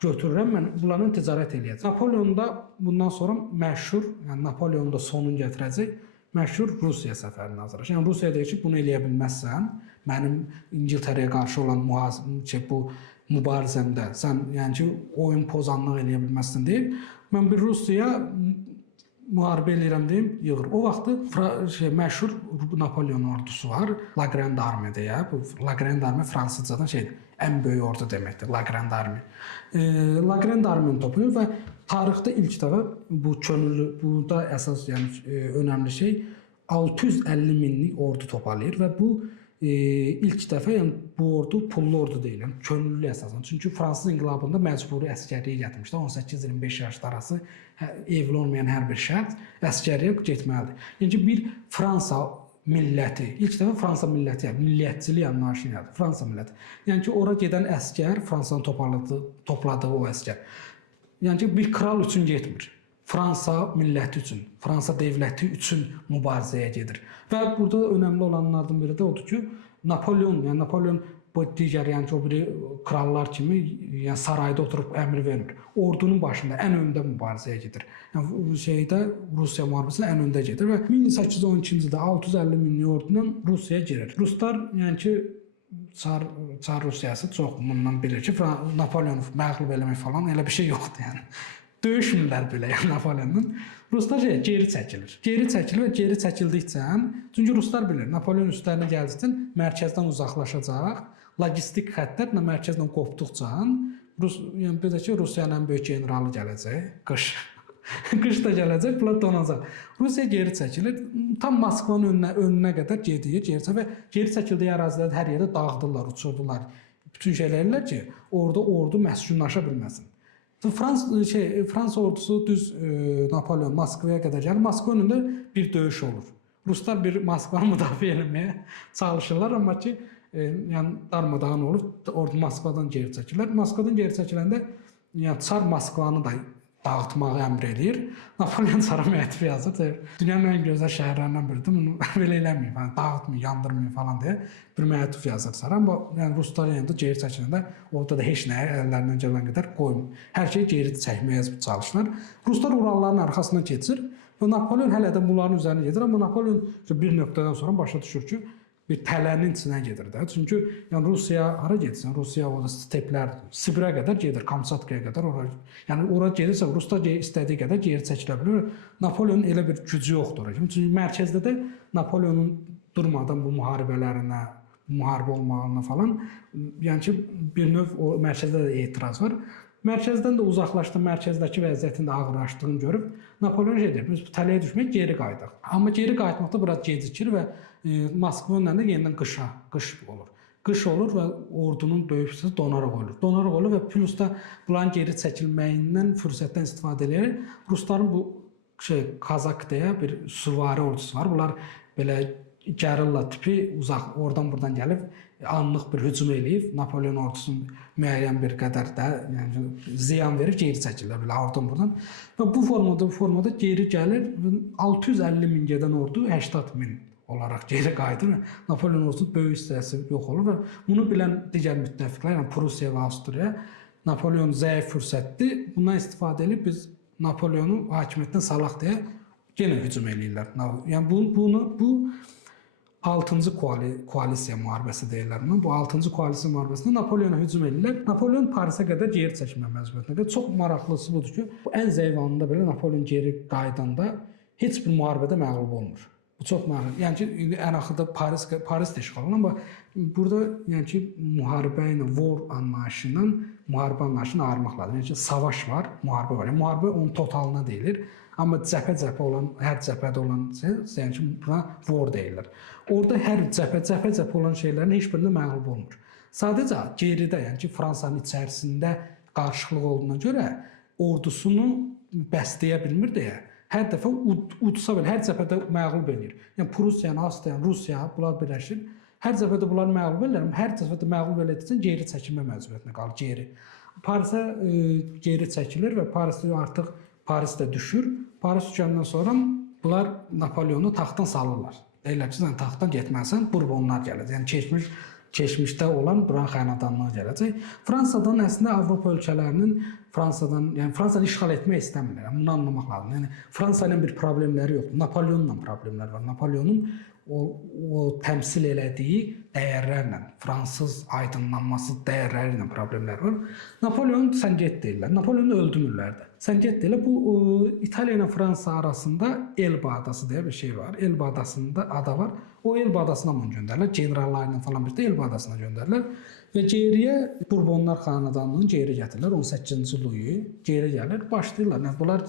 götürürəm, mən bunlarla ticarət eləyəcəm. Napoleon da bundan sonra məşhur, yəni Napoleon da sonun gətirəcək məşhur Rusiya səfərini hazırlayır. Yəni Rusiya deyir ki, bunu eləyə bilməzsən, mənim İngiltərəyə qarşı olan bu mübarizəmdə sən yəni ki oyun pozanlıq eləyə bilməzsən deyib, mən bir Rusiya müharibə eləyirəm deyib yığır. O vaxtı məşhur Napoleon ordusu var, La Grande Armée deyə. Bu La Grande Armée fransızcadan ən böyük ordu deməkdir, La Grande Armée. La Grande Armée toplayır və tarixdə ilk dəfə burada əsas yəni önəmli şey 650 minlik ordu toparlayır və bu ilk dəfə yəni bu ordu pullu ordu deyil, yəni könüllü əsasən. Çünki Fransız inqilabında məcburi əsgərliyə gətirmişlər. 18-25 yaşlar arası evli olmayan hər bir şəxs əsgərliyə getməlidir. Yəni bir Fransa milləti, ilk dəfə Fransa milləti, yəni milliyyətçilik anlayışı yaratır. Fransa milləti. Yəni ki ora gedən əsgər, Fransanın topladığı o əsgər. Yəni ki bir kral üçün getmir. Fransa milləti üçün, Fransa dövləti üçün mübarizəyə gedir. Və burada önəmli olanlardan biri də odur ki, Napoleon bu digər yəni ki o biri krallar kimi yəni sarayda oturub əmr vermir. Ordunun başında ən öndə mübarizəyə gedir. Yəni Rusiya müharibəsində ən öndə gedir və 1812-ci ildə 650 minlik orduyla Rusiyaya girir. Ruslar yəni ki Çar Rusiyası çox bundan bilir ki, Napoleonu məğlub eləmək falan elə bir şey yoxdur yəni. Döyüşmürlər belə yəni Napoleonun. Ruslar geri çəkilir. Geri çəkildikcə, çünki Ruslar bilir, Napoleon üstlərinə gəldikcə mərkəzdən uzaqlaşacaq, logistik xəttlərlə mərkəzdən qopduqca, yəni bir də ki Rusiyanın ən böyük generalı gələcək, qış da gələcək, bunlar donacaq. Rusiya geri çəkilir, tam Moskvanın önünə qədər gedir və geri çəkildiyi ərazilərdə hər yerdə dağıdırlar, uçurdular. Bütün şeylər edirlər ki, orada ordu məskunlaşa bilməsin. Fransa ordusu düz Napoleon Moskvaya qədər gəlir. Moskva önündə bir döyüş olur. Ruslar bir Moskvanı müdafiə etməyə çalışırlar, amma ki yəni darmadağın olur. Ordu Moskvadan geri çəkirlər. Moskvadan geri çəkiləndə yəni Çar Moskvanı da dağıtmağı əmr edir. Napoleon Çara məktubu yazır. Dünyanın ən gözəl şəhərlərindən biridir. Bunu belə eləməyin, dağıtmayın, yandırmayın falan deyə bir məktub yazır Çara. Amma yəni Ruslar yanında geri çəkiləndə orada da heç nəyə əllərindən gələn qədər qoymur. Hər şeyi geri çəkməyə çalışırlar. Ruslar Uralların arxasına keçir və Napoleon hələ də bunların üzərinə gedir. Amma Napoleon bir nöqtədən sonra başa düşür ki, bir tələnin içinə gedir də. Çünki yəni Rusiya hara getsin? Rusiya o da steplər Sibirə qədər gedir, Kamçatkaya qədər ora. Yəni ora gedirsə Ruslar istədiyi qədər geri çəkilə bilər. Napoleonun elə bir gücü yoxdur. Çünki mərkəzdə də Napoleonun durmadan bu müharibələrinə, müharibə olmağına falan, yəni ki bir növ o mərkəzdə də etiraz var. Mərkəzdən də uzaqlaşdı, mərkəzdəki vəziyyətin də ağırlaşdığını görüb Napoleon deyir, biz bu tələyə düşmək geri qayıdaq. Amma geri qayıtmaqda biraz gecikir və Moskva önündə yenidən qış olur. Qış olur və ordunun böyük hissəsi donaraq olur. Donaraq olur və plus da bunların geri çəkilməyindən fürsətdən istifadə edərək Rusların bu Kazak deyə bir süvari ordusu var. Bunlar belə gərilla tipi uzaq oradan buradan gəlib anlıq bir hücum eləyib Napoleon ordusunu müəyyən bir qədər də yəni ziyan verir, geri çəkirlər belə oradan buradan və bu formada geri gəlir 650 min gedən ordu 80 min olaraq geri qayıdır. Napoleon ordusunun böyük hissəsi yox olur və bunu bilən digər müttəfiqlər, yəni Prussiya və Avstriya Napoleon zəif fürsətdir. Bundan istifadə edib biz Napoleonu hakimiyyətdən salaq deyə yenə hücum eləyirlər. Yəni bu 6-cı koalisiya müharibəsi deyirlər buna. Bu 6-cı koalisiya müharibəsində Napoleona hücum edirlər. Napoleon Parisə qədər geri çəkilmə məcburiyyətində və çox maraqlısı budur ki, bu ən zəif anında belə Napoleon geri qayıdanda heç bir müharibədə məğlub olmur. Bu çox maraqlı. Yəni ki, ən axırda Paris də işğal olunur, amma burada yəni ki, müharibə ilə war anlayışından müharibə anlayışını ayırmaq lazım. Yəni ki, savaş var, müharibə var. Yəni müharibə onun totalına deyilir. Amma cəbhə olan, hər cəbhədə olan yəni ki, buna war deyirlər. Orada hər cəbhə olan şeylərin heç birində məğlub olmur. Sadəcə geridə, yəni ki, Fransanın içərisində qarşılıq olduğuna görə ordusunu bəsləyə bilmir deyə hər dəfə udsa belə, hər cəbhədə məğlub edir. Yəni Prussiya, Avstriya, Rusiya bunlar birləşir. Hər cəbhədə bunlar məğlub edirlər, amma hər cəbhədə məğlub elədikcə geri çəkilmə məcburiyyətinə qalır, geri. Parisə geri çəkilir və Paris də düşür. Paris düşəndən sonra bunlar Napoleonu taxtdan salırlar. Deyirlər ki, sən taxtdan getməlisən, Burbonlar gələcək. Yəni keçmişdə olan Buran xənadanlığı gələcək. Fransadan əslində Avropa ölkələrinin Fransanı işğal etmək istəmirlər. Bunu anlamaq lazım. Yəni Fransa ilə bir problemləri yoxdur. Napoleonla problemləri var. Napoleonun o təmsil elədiyi dəyərlərlə, fransız aydınlanması dəyərləri ilə problemlər var. Napoleon sən get deyirlər. Napoleonu öldürmürlər də. Sən get deyirlər. Bu İtaliya ilə Fransa arasında Elba adası deyə bir şey var. Elba adasında ada var. O Elba adasına bunu göndərirlər. Generallarla falan birlikdə Elba adasına göndərirlər. Və geriyə Burbonlar xanədanlığını geri gətirirlər. 18-ci Louis geri gəlir, başlayırlar. Yəni bunlar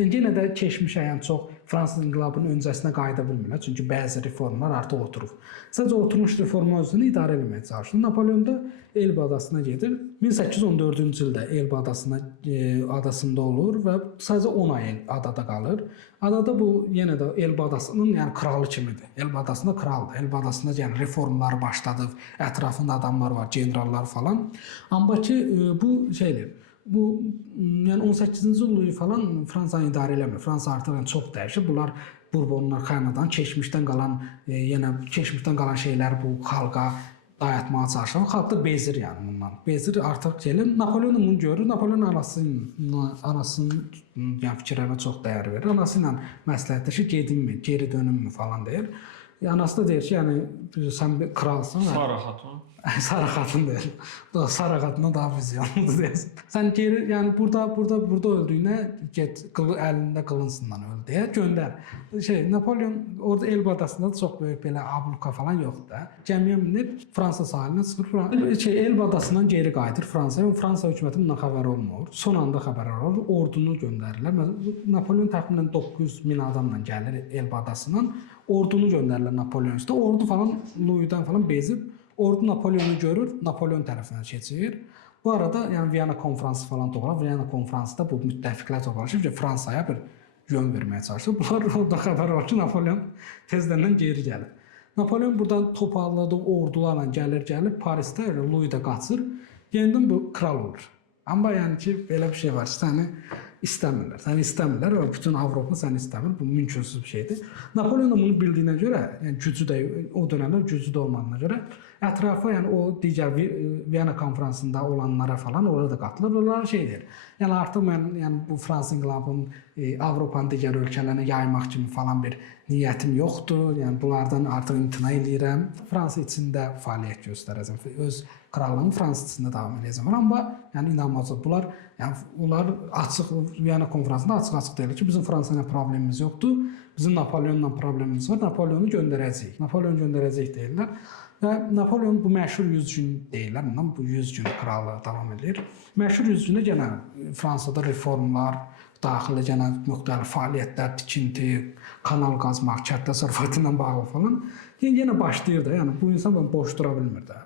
yenə də keçmişə, yəni çox Fransız inqilabının öncəsinə qayıda bilmirlər. Çünki bəzi reformlar artıq oturub. Sadəcə oturmuş reforma özünü idarə etməyə çalışır. Napoleon da Elba adasına gedir. 1814-cü ildə Elba adasında olur və sadəcə 10 ay adada qalır. Adada bu yenə də Elba adasının yəni kralı kimidir. Elba adasında kraldır. Elba adasında yəni reformlar başladı. Ətrafında adamlar var, generallar falan. Amma ki bu şeydir. Bu yəni 18-ci Louis falan Fransanı idarə eləmir. Fransa artıq yəni, çox dəyişib. Bunlar Burbonlar xənadan keçmişdən qalan şeyləri bu xalqa dayatmağa çalışır. Xalq da bezir yəni bundan. Bezir artıq gəlir. Napoleon bunu görür. Napoleon anasının yəni fikirlərinə çox dəyər verir. Anası ilə məsləhətləşir, gedimmi, geri dönümmü falan deyir. Anası da deyir ki, yəni sən bir kralsın. Sara xatun. Sara xatun deyir. Sara xatundan daha vizyonludur deyirsən. Sən geri, yəni burada öldüyünə get əlində qılıncından öl deyə göndər. Napoleon orada Elba adasında çox böyük belə abluka falan yoxdur da. Gəmiyə minib Fransa sahilinə çıxır. Elba adasından geri qayıdır Fransaya. Fransa hökuməti bundan xəbər olmur. Son anda xəbər alır. Ordunu göndərirlər. Napoleon təxminən 900 min adamla gəlir Elba adasından. Ordunu göndərirlər Napoleon üstə. Ordu falan Louis'dan falan bezib. Ordu Napoleonu görür, Napoleon tərəfindən keçir. Bu arada yəni Viyana konfransı falan toplanır. Viyana konfransında bu müttəfiqlər toplaşıb ki, Fransaya bir yön verməyə çalışır. Bunlar orada xəbər var ki, Napoleon tezdən geri gəlir. Napoleon buradan toparladığı ordularla gəlir Parisdə Louis da qaçır. Yenidən bu kral olur. Amma yəni ki, belə bir şey var ki, səni istəmirlər. Səni istəmirlər və bütün Avropa səni istəmir. Bu mümkünsüz bir şeydir. Napoleon da bunu bildiyinə görə, yəni gücü də o dövrdə gücü də olmadığına görə ətrafa, yəni o digər Viyana konfransında olanlara falan orada da qatılır. Onlar şey deyir. Yəni artıq mən yəni bu Fransız inqilabının Avropanın digər ölkələrinə yaymaq kimi falan bir niyyətim yoxdur. Yəni bunlardan artıq imtina edirəm. Fransa içində fəaliyyət göstərəcəm. Öz krallığım Fransa içində davam edəcəm. Amma yəni inanmazlar. Bunlar açıq Viyana konfransında açıq deyirlər ki, bizim Fransa ilə problemimiz yoxdur. Bizim Napoleonla problemimiz var. Napoleonu göndərəcəyik. Napoleon göndərəcəyik deyirlər. Və Napoleon bu məşhur 100 gün deyirlər. Bundan bu 100 gün krallığı davam edir. Məşhur 100 gündə yenə Fransada reformlar, daxildə yenə müxtəlif fəaliyyətlər, tikinti, kanal qazmaq, kənd təsərrüfatı ilə bağlı falan. Yenə başlayır da, yəni bu insan boş dura bilmir də.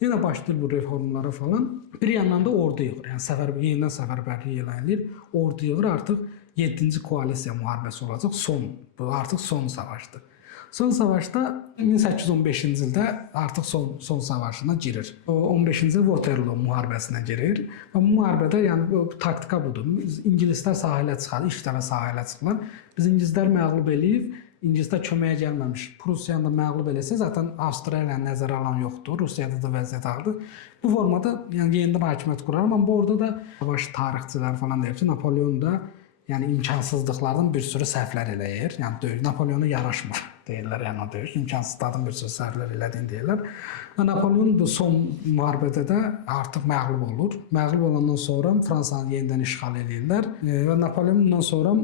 Yenə başlayır bu reformlara falan. Bir yandan da ordu yığır. Yəni yenidən səfərbərlik elan edir. Ordu yığır, artıq 7-ci koalisiya müharibəsi olacaq. Bu artıq son savaşdır. Son savaşda 1815-ci ildə artıq son savaşına girir. O 15-ci il Waterloo müharibəsinə girir. Və bu müharibədə yəni bu taktika budur. İngilislər sahilə çıxar, 2 dəfə sahilə çıxırlar. Biz ingilislər məğlub eləyib, İngilislər köməyə gəlməmiş. Prussiyanı da məğlub eləsə, zaten Avstraliyanı nəzərə alan yoxdur. Rusiyada da vəziyyət ağırdır. Bu formada yəni yenidən hakimiyyət qurar. Amma bu orada da savaş tarixçilər falan deyir ki, Napoleon da yəni imkansızlıqlardan bir sürü səhvlər eləyir. Yəni döyüş Napoleona yaraşmır deyirlər, yəni o döyüş imkansızlıqlardan bir sürü səhvlər elədiyini deyirlər. Və Napoleon da son müharibədə də artıq məğlub olur. Məğlub olandan sonra Fransanı yenidən işğal eləyirlər və Napoleondan sonra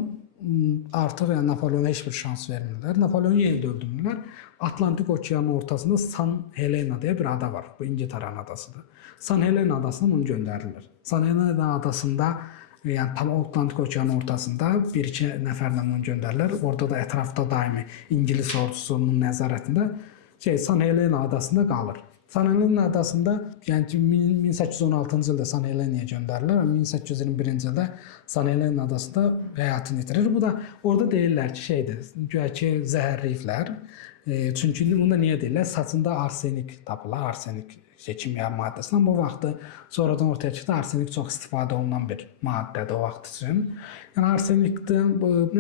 artıq yəni Napoleona heç bir şans vermirlər. Napoleonu yeni öldürürlər. Atlantik okeanının ortasında San Helena deyə bir ada var. Bu İngiltərənin adasıdır. San Helena adasına onu göndərirlər. San Helena adasında yəni tam Atlantik okeanının ortasında bir-iki nəfərlə onu göndərirlər. Orada da ətrafda daimi İngilis ordusunun nəzarətində San Helena adasında qalır. San Helena adasında yəni 1816-cı ildə San Helena'ya göndərirlər və 1821-ci ildə San Helena adasında həyatını itirir. Bu da orada deyirlər ki, güya ki zəhərləyiblər. Çünki bunu da niyə deyirlər? Saçında arsenik tapılar, arsenik kimya maddəsi. Amma bu vaxtı sonradan ortaya çıxdı, arsenik çox istifadə olunan bir maddədir o vaxt üçün. Yəni arsenikdə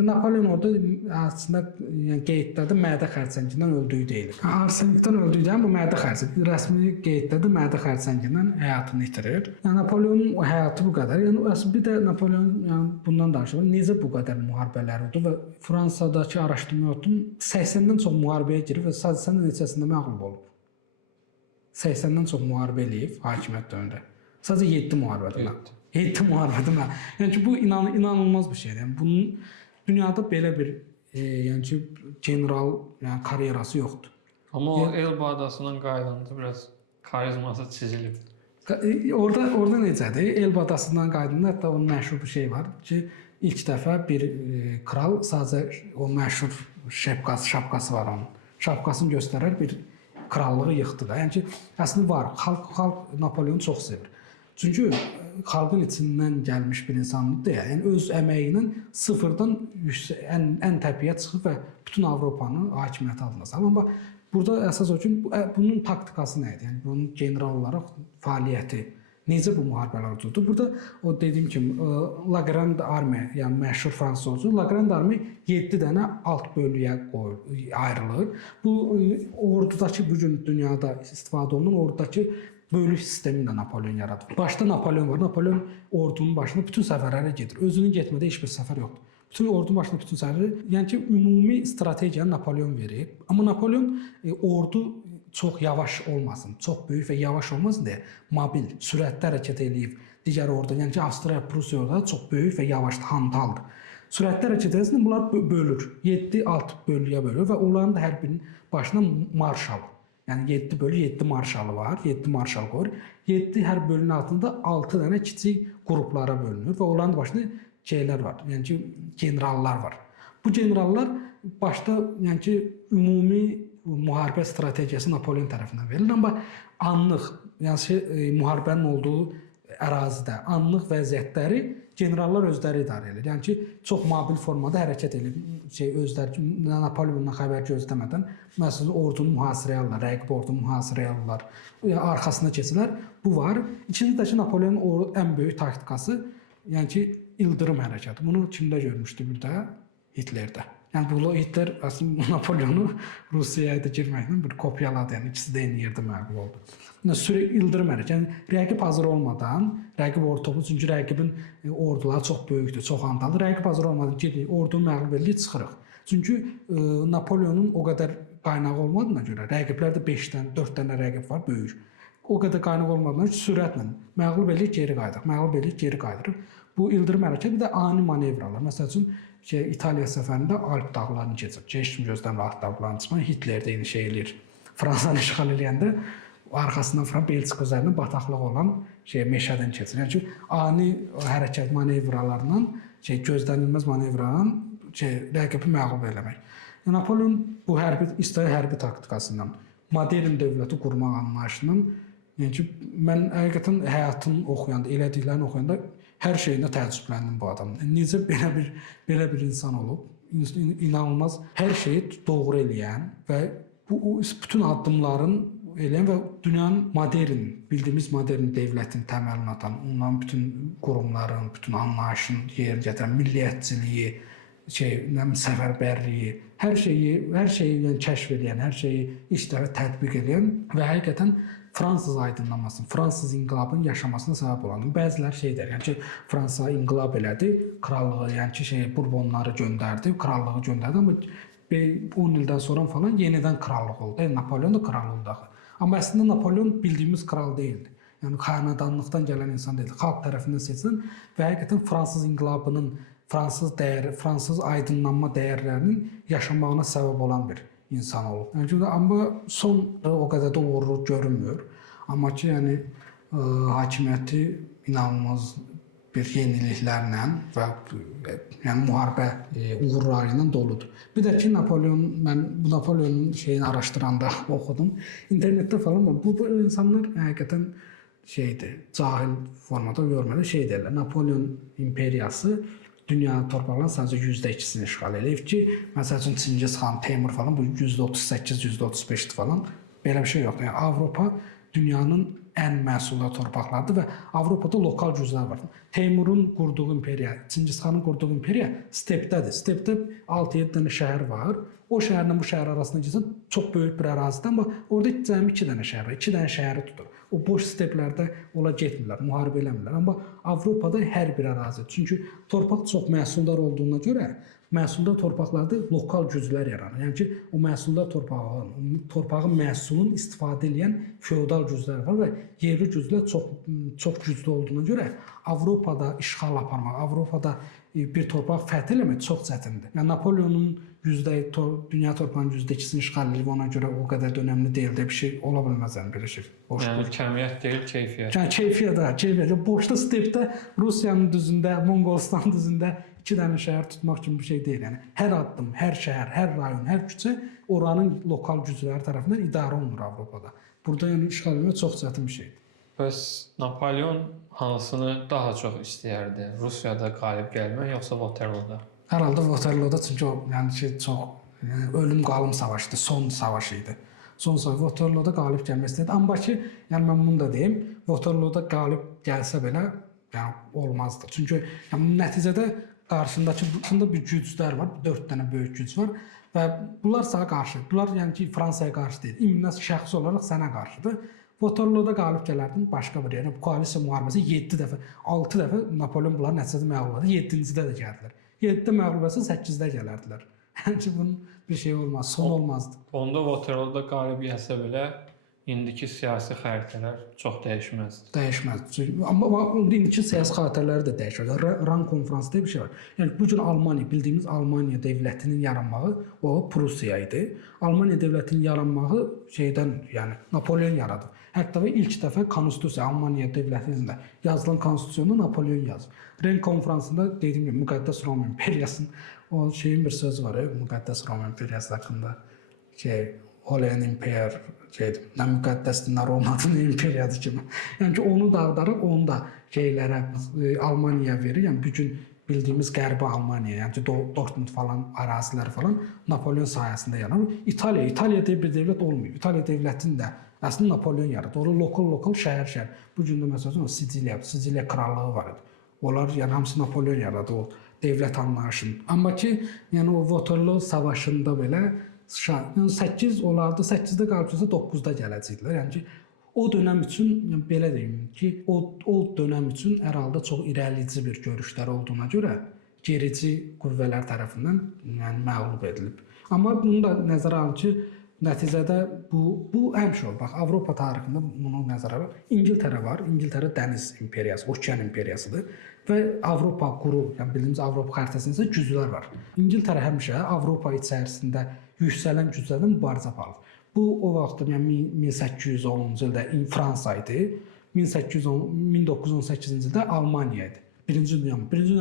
Napoleon orada aslında yəni qeydlədi mədə xərçəngindən öldüyü deyilir. Arsenikdən öldüyü deyil, bu mədə xərçəngi rəsmi qeydlədi, mədə xərçəngindən həyatını itirir. Yəni Napoleonun həyatı bu qədər. Yəni əslində bir də Napoleon yəni bundan danışılır. Necə bu qədər müharibələr oldu və Fransadakı araşdırma yurtun 80-dən çox müharibəyə girib və sadəcə neçəsində məğlub olub. 80-dən çox müharibə eləyib hakimiyyət dövründə. Sadəcə 7 müharibədir. 7 müharibədir. Yəni ki bu inanılmaz bir şeydir. Yəni bunun dünyada belə bir yəni ki general yəni karyerası yoxdur. Amma o Elba adasından qayıdanda biraz karizması çizilib. Orada necədir? Elba adasından qayıdanda hətta onun məşhur bir şey var ki, ilk dəfə bir kral sadəcə o məşhur şapkası var onun. Şapkasını göstərər bir krallığı yıxdı da. Yəni ki, əslində var. Xalq Napoleonu çox sevir. Çünki xalqın içindən gəlmiş bir insandır ya. Yəni öz əməyi ilə sıfırdan ən təpiyə çıxıb və bütün Avropanı hakimiyyət altına salıb. Amma burada əsas o ki, bunun taktikası nə idi? Yəni bunun general olaraq fəaliyyəti necə bu müharibələr oldu? Burada o dediyim kimi La Grande Armée, yəni məşhur fransız ordusu, La Grande Armée 7 dənə alt bölüyə ayrılır. Bu ordudakı bu gün dünyada istifadə olunan ordudakı bölük sistemini də Napoleon yaradır. Başda Napoleon var. Napoleon ordunun başına bütün səfərlərə gedir. Özünün getmədiyi heç bir səfər yoxdur. Bütün ordunun başına bütün səfərləri, yəni ki ümumi strategiyanı Napoleon verir. Amma Napoleon ordu çox yavaş olmasın, çox böyük və yavaş olmasın deyə mobil, sürətli hərəkət eləyib digər ordu, yəni ki Avstriya, Prussiya orada çox böyük və yavaş, hantaldır. Sürətli hərəkət eləsin, bunlar bölür. 7 alt bölüyə bölür və onların da hər birinin başına marşal. Yəni 7 bölü 7 marşalı var, 7 marşal qoyur. 7 hər bölünün altında 6 dənə kiçik qruplara bölünür və onların da başında şeylər var, yəni ki generallar var. Bu generallar başda yəni ki ümumi müharibə strategiyası Napoleon tərəfindən verilir, amma anlıq, yəni müharibənin olduğu ərazidə anlıq vəziyyətləri generallar özləri idarə edir. Yəni ki, çox mobil formada hərəkət edir. Özləri Napoleondan xəbər gözləmədən məsələn ordunu mühasirəyə alırlar, rəqib ordunu mühasirəyə alırlar, arxasına keçirlər. Bu var. İkincisi də Napoleonun ən böyük taktikası, yəni ki, ildırım hərəkəti. Bunu kimdə görmüşdü bir də? Hitlerdə. Yəni bu Hitler aslında Napoleonu Rusiyaya da girməklə bir kopyaladı. Yəni ikisi də eyni yerdə məğlub oldu. Sürekli ildırım hərəkəti. Yəni rəqib hazır olmadan, rəqib ordu çünki rəqibin orduları çox böyükdür, çox hantaldır. Rəqib hazır olmadan gedirik, ordunu məğlub edirik, çıxırıq. Çünki Napoleonun o qədər qaynağı olmadığına görə rəqiblər də 5-dən, 4 dənə rəqib var, böyük. O qədər qaynaq olmadığına sürətlə məğlub edirik, geri qayıdırıq. Məğlub edirik, geri qayıdırıq. Bu ildırım hərəkəti bir də ani manevralar. Məsəl üçün İtaliya səfərində Alp dağlarını keçib. Heç kim gözləmir Alp dağlarını çıxmaq. Hitler də eyni şey eləyir. Fransanı işğal eləyəndə arxasından Belçika üzərindən bataqlıq olan meşədən keçir. Yəni ki, ani hərəkət manevralarla, gözlənilməz manevralarla rəqibi məğlub eləmək. Napoleon bu istəyi hərbi taktikasından, modern dövləti qurmaq anlayışından, yəni ki, mən həqiqətən həyatını oxuyanda, elədiklərini oxuyanda hər şeyində təəccübləndim bu adamın. Necə belə bir insan olub? inanılmaz hər şeyi doğru eləyən və bu bütün addımların eləyən və dünyanın modern, bildiyimiz modern dövlətin təməlini atan, onların bütün qurumların, bütün anlayışın yerinə gətirən milliyyətçiliyi, səfərbərliyi, hər şeyi yəni kəşf edən, hər şeyi ilk dəfə tətbiq edən və həqiqətən Fransız aydınlanmasının, Fransız inqilabının yaşamasına səbəb olan. Bəziləri şey deyir, yəni ki, Fransa inqilab elədi, krallığı, yəni ki, Burbonları göndərdi, krallığı göndərdi, amma 10 ildən sonra falan yenidən krallıq oldu. Napolyon da kral oldu axı. Amma əslində Napolyon bildiyimiz kral deyildi. Yəni xanədanlıqdan gələn insan deyildi. Xalq tərəfindən seçilən və həqiqətən Fransız inqilabının, Fransız aydınlanma dəyərlərinin yaşamağına səbəb olan bir insan olub. Yəni, amma son o qədər də uğurlu görünmür. Amma ki, yəni hakimiyyəti inanılmaz bir yeniliklərlə və yəni müharibə uğurları ilə doludur. Bir də ki, mən bu Napolyonun şeyini araşdıranda oxudum. İnternetdə falan bu insanlar həqiqətən cahil formada görməli deyirlər. Napolyon imperiyası dünya torpaqlarının sadəcə %2-sini işğal edib ki, məsəl üçün Çingiz xan, Teymur falan bu %38, %35'dir falan. Belə bir şey yoxdur. Yəni Avropa dünyanın ən məhsuldar torpaqlarıdır və Avropada lokal güclər var. Teymurun qurduğu imperiya, Çingiz xanın qurduğu imperiya stepdədir. Stepdə 6-7 dənə şəhər var. O şəhərlə bu şəhər arasında keçən çox böyük bir ərazidir, amma orada cəmi 2 dənə şəhər var. 2 dənə şəhəri tutur. O boş steplərdə ola getmirlər, müharibə eləmirlər. Amma Avropada hər bir ərazi. Çünki torpaq çox məhsuldar olduğuna görə məhsuldar torpaqlarda lokal güclər yaranır. Yəni ki, o məhsuldar torpağın məhsulunu istifadə edən feodal güclər var və yerli güclər çox güclü olduğuna görə Avropada işğal aparmaq, Avropada bir torpaq fəth eləmək çox çətindir. Yəni Napolyonun dünya torpağının %2'sini işğal edib, ona görə o qədər də önəmli deyil də bir şey ola bilməz, yəni belə şey. Yəni kəmiyyət deyil, keyfiyyət. Yəni keyfiyyət. Boşda stepdə Rusiyanın düzündə, Monqolistan düzündə 2 dənə şəhər tutmaq kimi bir şey deyil. Yəni hər addım, hər şəhər, hər rayon, hər küçə oranın lokal gücləri tərəfindən idarə olunur Avropada. Burada yəni işğal etmək çox çətin bir şeydir. Bəs Napolyon hansını daha çox istəyərdi? Rusiyada qalib gəlmək yoxsa Waterloo-da? Hər halda Waterloo-da, çünki o yəni çox ölüm qalım savaşıdır, son savaş idi. Son savaş Waterloo-da qalib gəlmək istəyirdi. Amma ki, yəni mən bunu da deyim, Waterloo-da qalib gəlsə belə yəni olmazdı. Çünki yəni nəticədə qarşısında bir güclər var, 4 dənə böyük güc var və bunlar sənə qarşı. Bunlar yəni ki, Fransaya qarşı deyil, ümumən şəxsi olaraq sənə qarşıdır. Waterloo-da qalib gələrdin başqa bir yerə. Koalisiya müharibəsi 7 dəfə, 6 dəfə Napolyon bunları nəticədə məğlub etdi. 7-cidə də gəldilər. 7-də məğlub etsə 8-də gələrdilər. Yəni ki, bunun bir şey olmaz, son olmazdı. Onda Waterloo-da qalib gəlsə belə indiki siyasi xəritələr çox dəyişməzdi. Dəyişməzdi. Amma indiki siyasi xəritələri də dəyişir. Ran konfransı deyə bir şey var. Yəni bu gün Almaniya, bildiyimiz Almaniya dövlətinin yaranmağı o Prusiya idi. Almaniya dövlətinin yaranmağı yəni Napolyon yaradı. Hətta ilk dəfə konstitusiya Almaniya dövlətində yazılan konstitusiyonu Napolyon yazıb. Ren konfransında dediyim kimi Müqəddəs Roma imperiyasının o bir sözü var, Müqəddəs Roma imperiyası haqqında. Holy Empire nə müqəddəsdir, nə Romadır, nə imperiyadır kimi. Yəni ki, onu dağıdaraq onu da Almaniyaya verir. Yəni bu gün bildiyimiz Qərbi Almaniya, yəni ki, Dortmund falan ərazilər falan Napolyon sayəsində yaranır. İtaliya deyə bir dövlət olmuyor. İtaliya dövlətini də əslində Napolyon yaradı. Orada lokal şəhər. Bu gün də məsələn Siciliya krallığı var idi. Onlar yəni hamısı Napolyon yaradı o dövlət anlayışını. Amma ki, yəni o Waterloo savaşında belə 8 olardı, 8-də qalibsə 9-da gələcəkdilər. Yəni ki, o dönəm üçün, yəni belə deyim ki, o dönəm üçün hər halda çox irəlici bir görüşlər olduğuna görə gerici qüvvələr tərəfindən yəni məğlub edilib. Amma bunu da nəzərə alın ki, nəticədə bu həmişə olur. Bax, Avropa tarixində bunu nəzərə alın. İngiltərə var. İngiltərə dəniz imperiyası, okean imperiyasıdır və Avropa quru, yəni bildiyimiz Avropa xəritəsində isə güclər var. İngiltərə həmişə Avropa içərisində yüksələn güclərlə mübarizə aparır. Bu o vaxt yəni 1810-cu ildə Fransa idi. 1918-ci ildə Almaniya idi. Birinci Dünya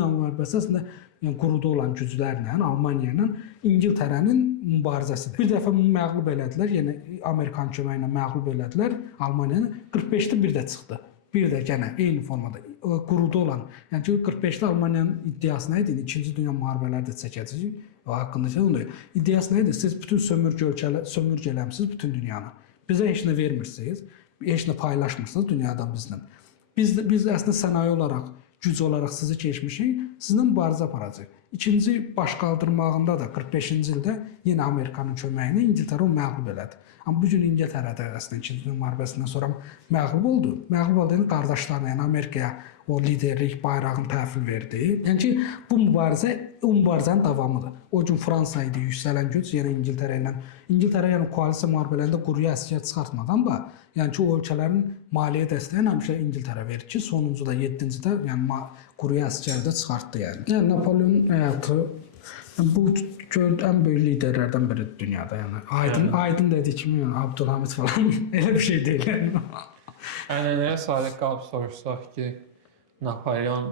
müharibəsi əslində yəni quruda olan güclərlə Almaniya ilə İngiltərənin mübarizəsidir. Bir dəfə məğlub elədilər, yəni Amerikan köməyi ilə məğlub elədilər Almaniyanı. 45-də bir də çıxdı. Bir də yenə eyni formada quruda olan, yəni ki 45-də Almaniyanın iddiası nə idi? İkinci Dünya müharibələri də çəkəcək. O haqqında şey oldu. İdeyası nə idi? Siz bütün sömürgə eləmisiniz bütün dünyanı. Bizə heç nə vermirsiniz, heç nə paylaşmırsınız dünyadan bizlə. Biz əslində sənaye olaraq, güc olaraq sizi keçmişik, sizinlə mübarizə aparacağıq. İkinci baş qaldırmağında da 45-ci ildə yenə Amerikanın köməyi ilə İngiltərə onu məğlub elədi. Amma bu gün İngiltərədə əslində 2-ci Dünya müharibəsindən sonra məğlub oldu. Məğlub oldu, qardaşlarına, yəni Amerikaya o liderlik bayrağını təhvil verdi. Yəni ki, bu mübarizə o mübarizənin davamıdır. O gün Fransa idi yüksələn güc, yəni İngiltərə yəni koalisiya müharibələrində quruya əsgər çıxartmadı, amma yəni ki, o ölkələrin maliyyə dəstəyini həmişə İngiltərə verir ki, sonuncuda 7-cidə yəni quruya əsgəri də çıxartdı yəni. Yəni Napoleon həyatı bu ən böyük liderlərdən biridir dünyada yəni. Aydın dediyi kimi yəni Abdülhamid falan elə bir şey deyil yəni. Ənənəyə sadiq qalıb soruşsaq ki, Napoleon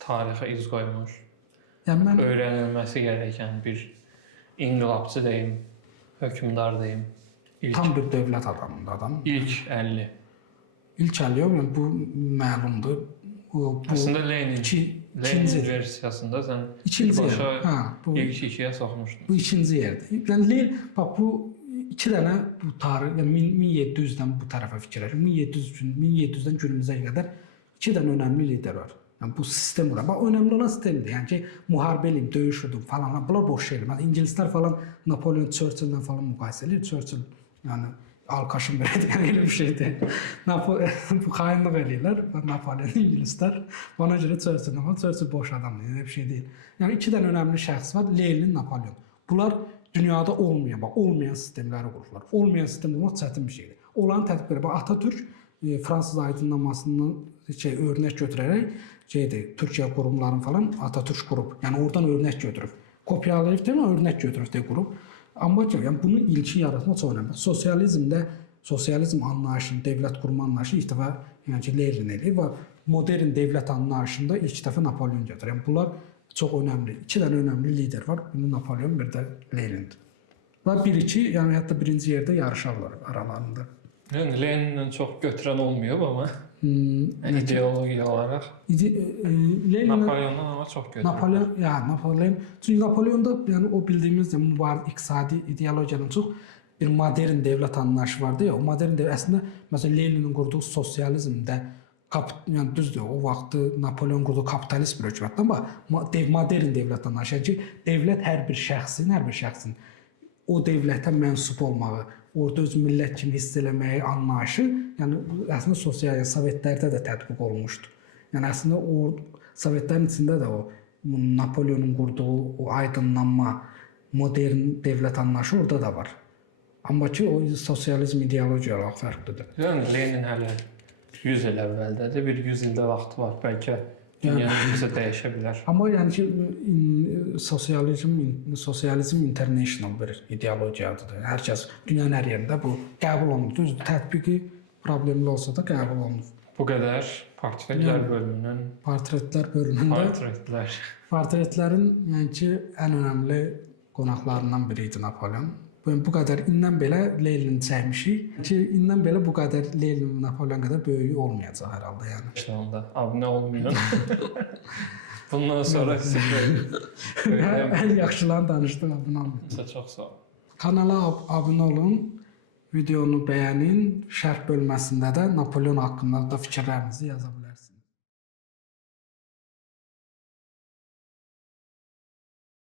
tarixə iz qoymuş, Yəni mən öyrənilməsi gərəkən bir inqilabçı deyim, hökmdar deyim, tam bir dövlət adamıdır adam. İlk 50. İlk 50 yox, yəni bu məlumdur. Aslında Lenin ikinci versiyasında sən ikinci başa ilk ikiyə soxmuşdun. Bu ikinci yerdir. Yəni Lenin bax bu iki dənə bu tarix, yəni 1700-dən bu tərəfə fikirləşin. 1700-dən günümüzə qədər iki dənə önəmli lider var. Yəni bu sistem var. Bax önəmli olan sistemdir. Yəni ki, müharibə eləyim, döyüş edim falan. Bunlar boş şeylər. İngilislər falan Napoleon Churchill-lə falan müqayisə edir. Churchill yəni alkaşın belədir, yəni elə bir şeydir. Bu xainlik eləyirlər, Napoleon İngilislər. Ona görə Churchill boş adamdır, elə bir şey deyil. Yəni iki dənə önəmli şəxs var, Lenin, Napoleon. Bunlar dünyada olmayan sistemləri qururlar. Olmayan sistem qurmaq çətin bir şeydir. Olan tətbiqləri, bax Atatürk Fransız aydınlanmasından örnək götürərək Türkiyə qurumlarını falan Atatürk qurub. Yəni oradan örnək götürüb. Kopyalayıb deyil, örnək götürüb də qurub. Amma ki, yəni bunu ilkin yaratmaq çox önəmli. Sosializmdə sosializm anlayışını, dövlət qurma anlayışını ilk dəfə yəni ki, Lenin eləyir və modern dövlət anlayışında ilk dəfə Napoleon gətirir. Yəni bunlar çox önəmli. İki dənə önəmli lider var. Biri Napoleon, bir də Lenindir. Və bir-iki, yəni hətta birinci yerdə yarışarlar aralarında. Yəni Leninlə çox götürən olmuyor amma ideologiya olaraq Napoleondan amma çox götürür. Napoleon, çünki Napoleonda yəni o bildiyimiz mübarizə iqtisadi ideologiyanın çox bir modern dövlət anlayışı vardı ya. O modern dövlət əslində məsələn Leninin qurduğu sosializmdə yəni düzdür, o vaxtı Napoleon qurduğu kapitalist bir hökumətdir, amma modern dövlət anlayışı ki, dövlət hər bir şəxsin o dövlətə mənsub olmağı, orada öz millət kimi hiss eləməyi anlayışı, yəni əslində sosial Sovetlərdə də tətbiq olunmuşdu. Yəni əslində o Sovetlərin içində də o Napoleonun qurduğu o aydınlanma, modern dövlət anlayışı orada da var. Amma ki o sosializm ideologiya olaraq fərqlidir. Yəni Lenin hələ 100 il əvvəldədir, bir 100 ildə vaxtı var, bəlkə dünyanın bizə dəyişə bilər. Amma yəni ki sosializm international bir ideologiyadır. Hər kəs dünyanın hər yerində bu qəbul olunur. Düzdür, tətbiqi problemli olsa da qəbul olunur. Bu qədər portretlər bölümünün portretlərin yəni ki ən önəmli qonaqlarından biri idi Napoleon. Bu qədər indən belə Lenin çəkmişik ki, indən belə bu qədər Lenin Napoleon qədər böyük olmayacaq hər halda yəni. İşte onda abunə olmayın. Bundan sonra ən yaxşılarını danışdıq, abunə olmayın. Çox sağ ol. Kanala abunə olun, videonu bəyənin, şərh bölməsində də Napoleon haqqında da fikirlərinizi yaza bilərsiniz.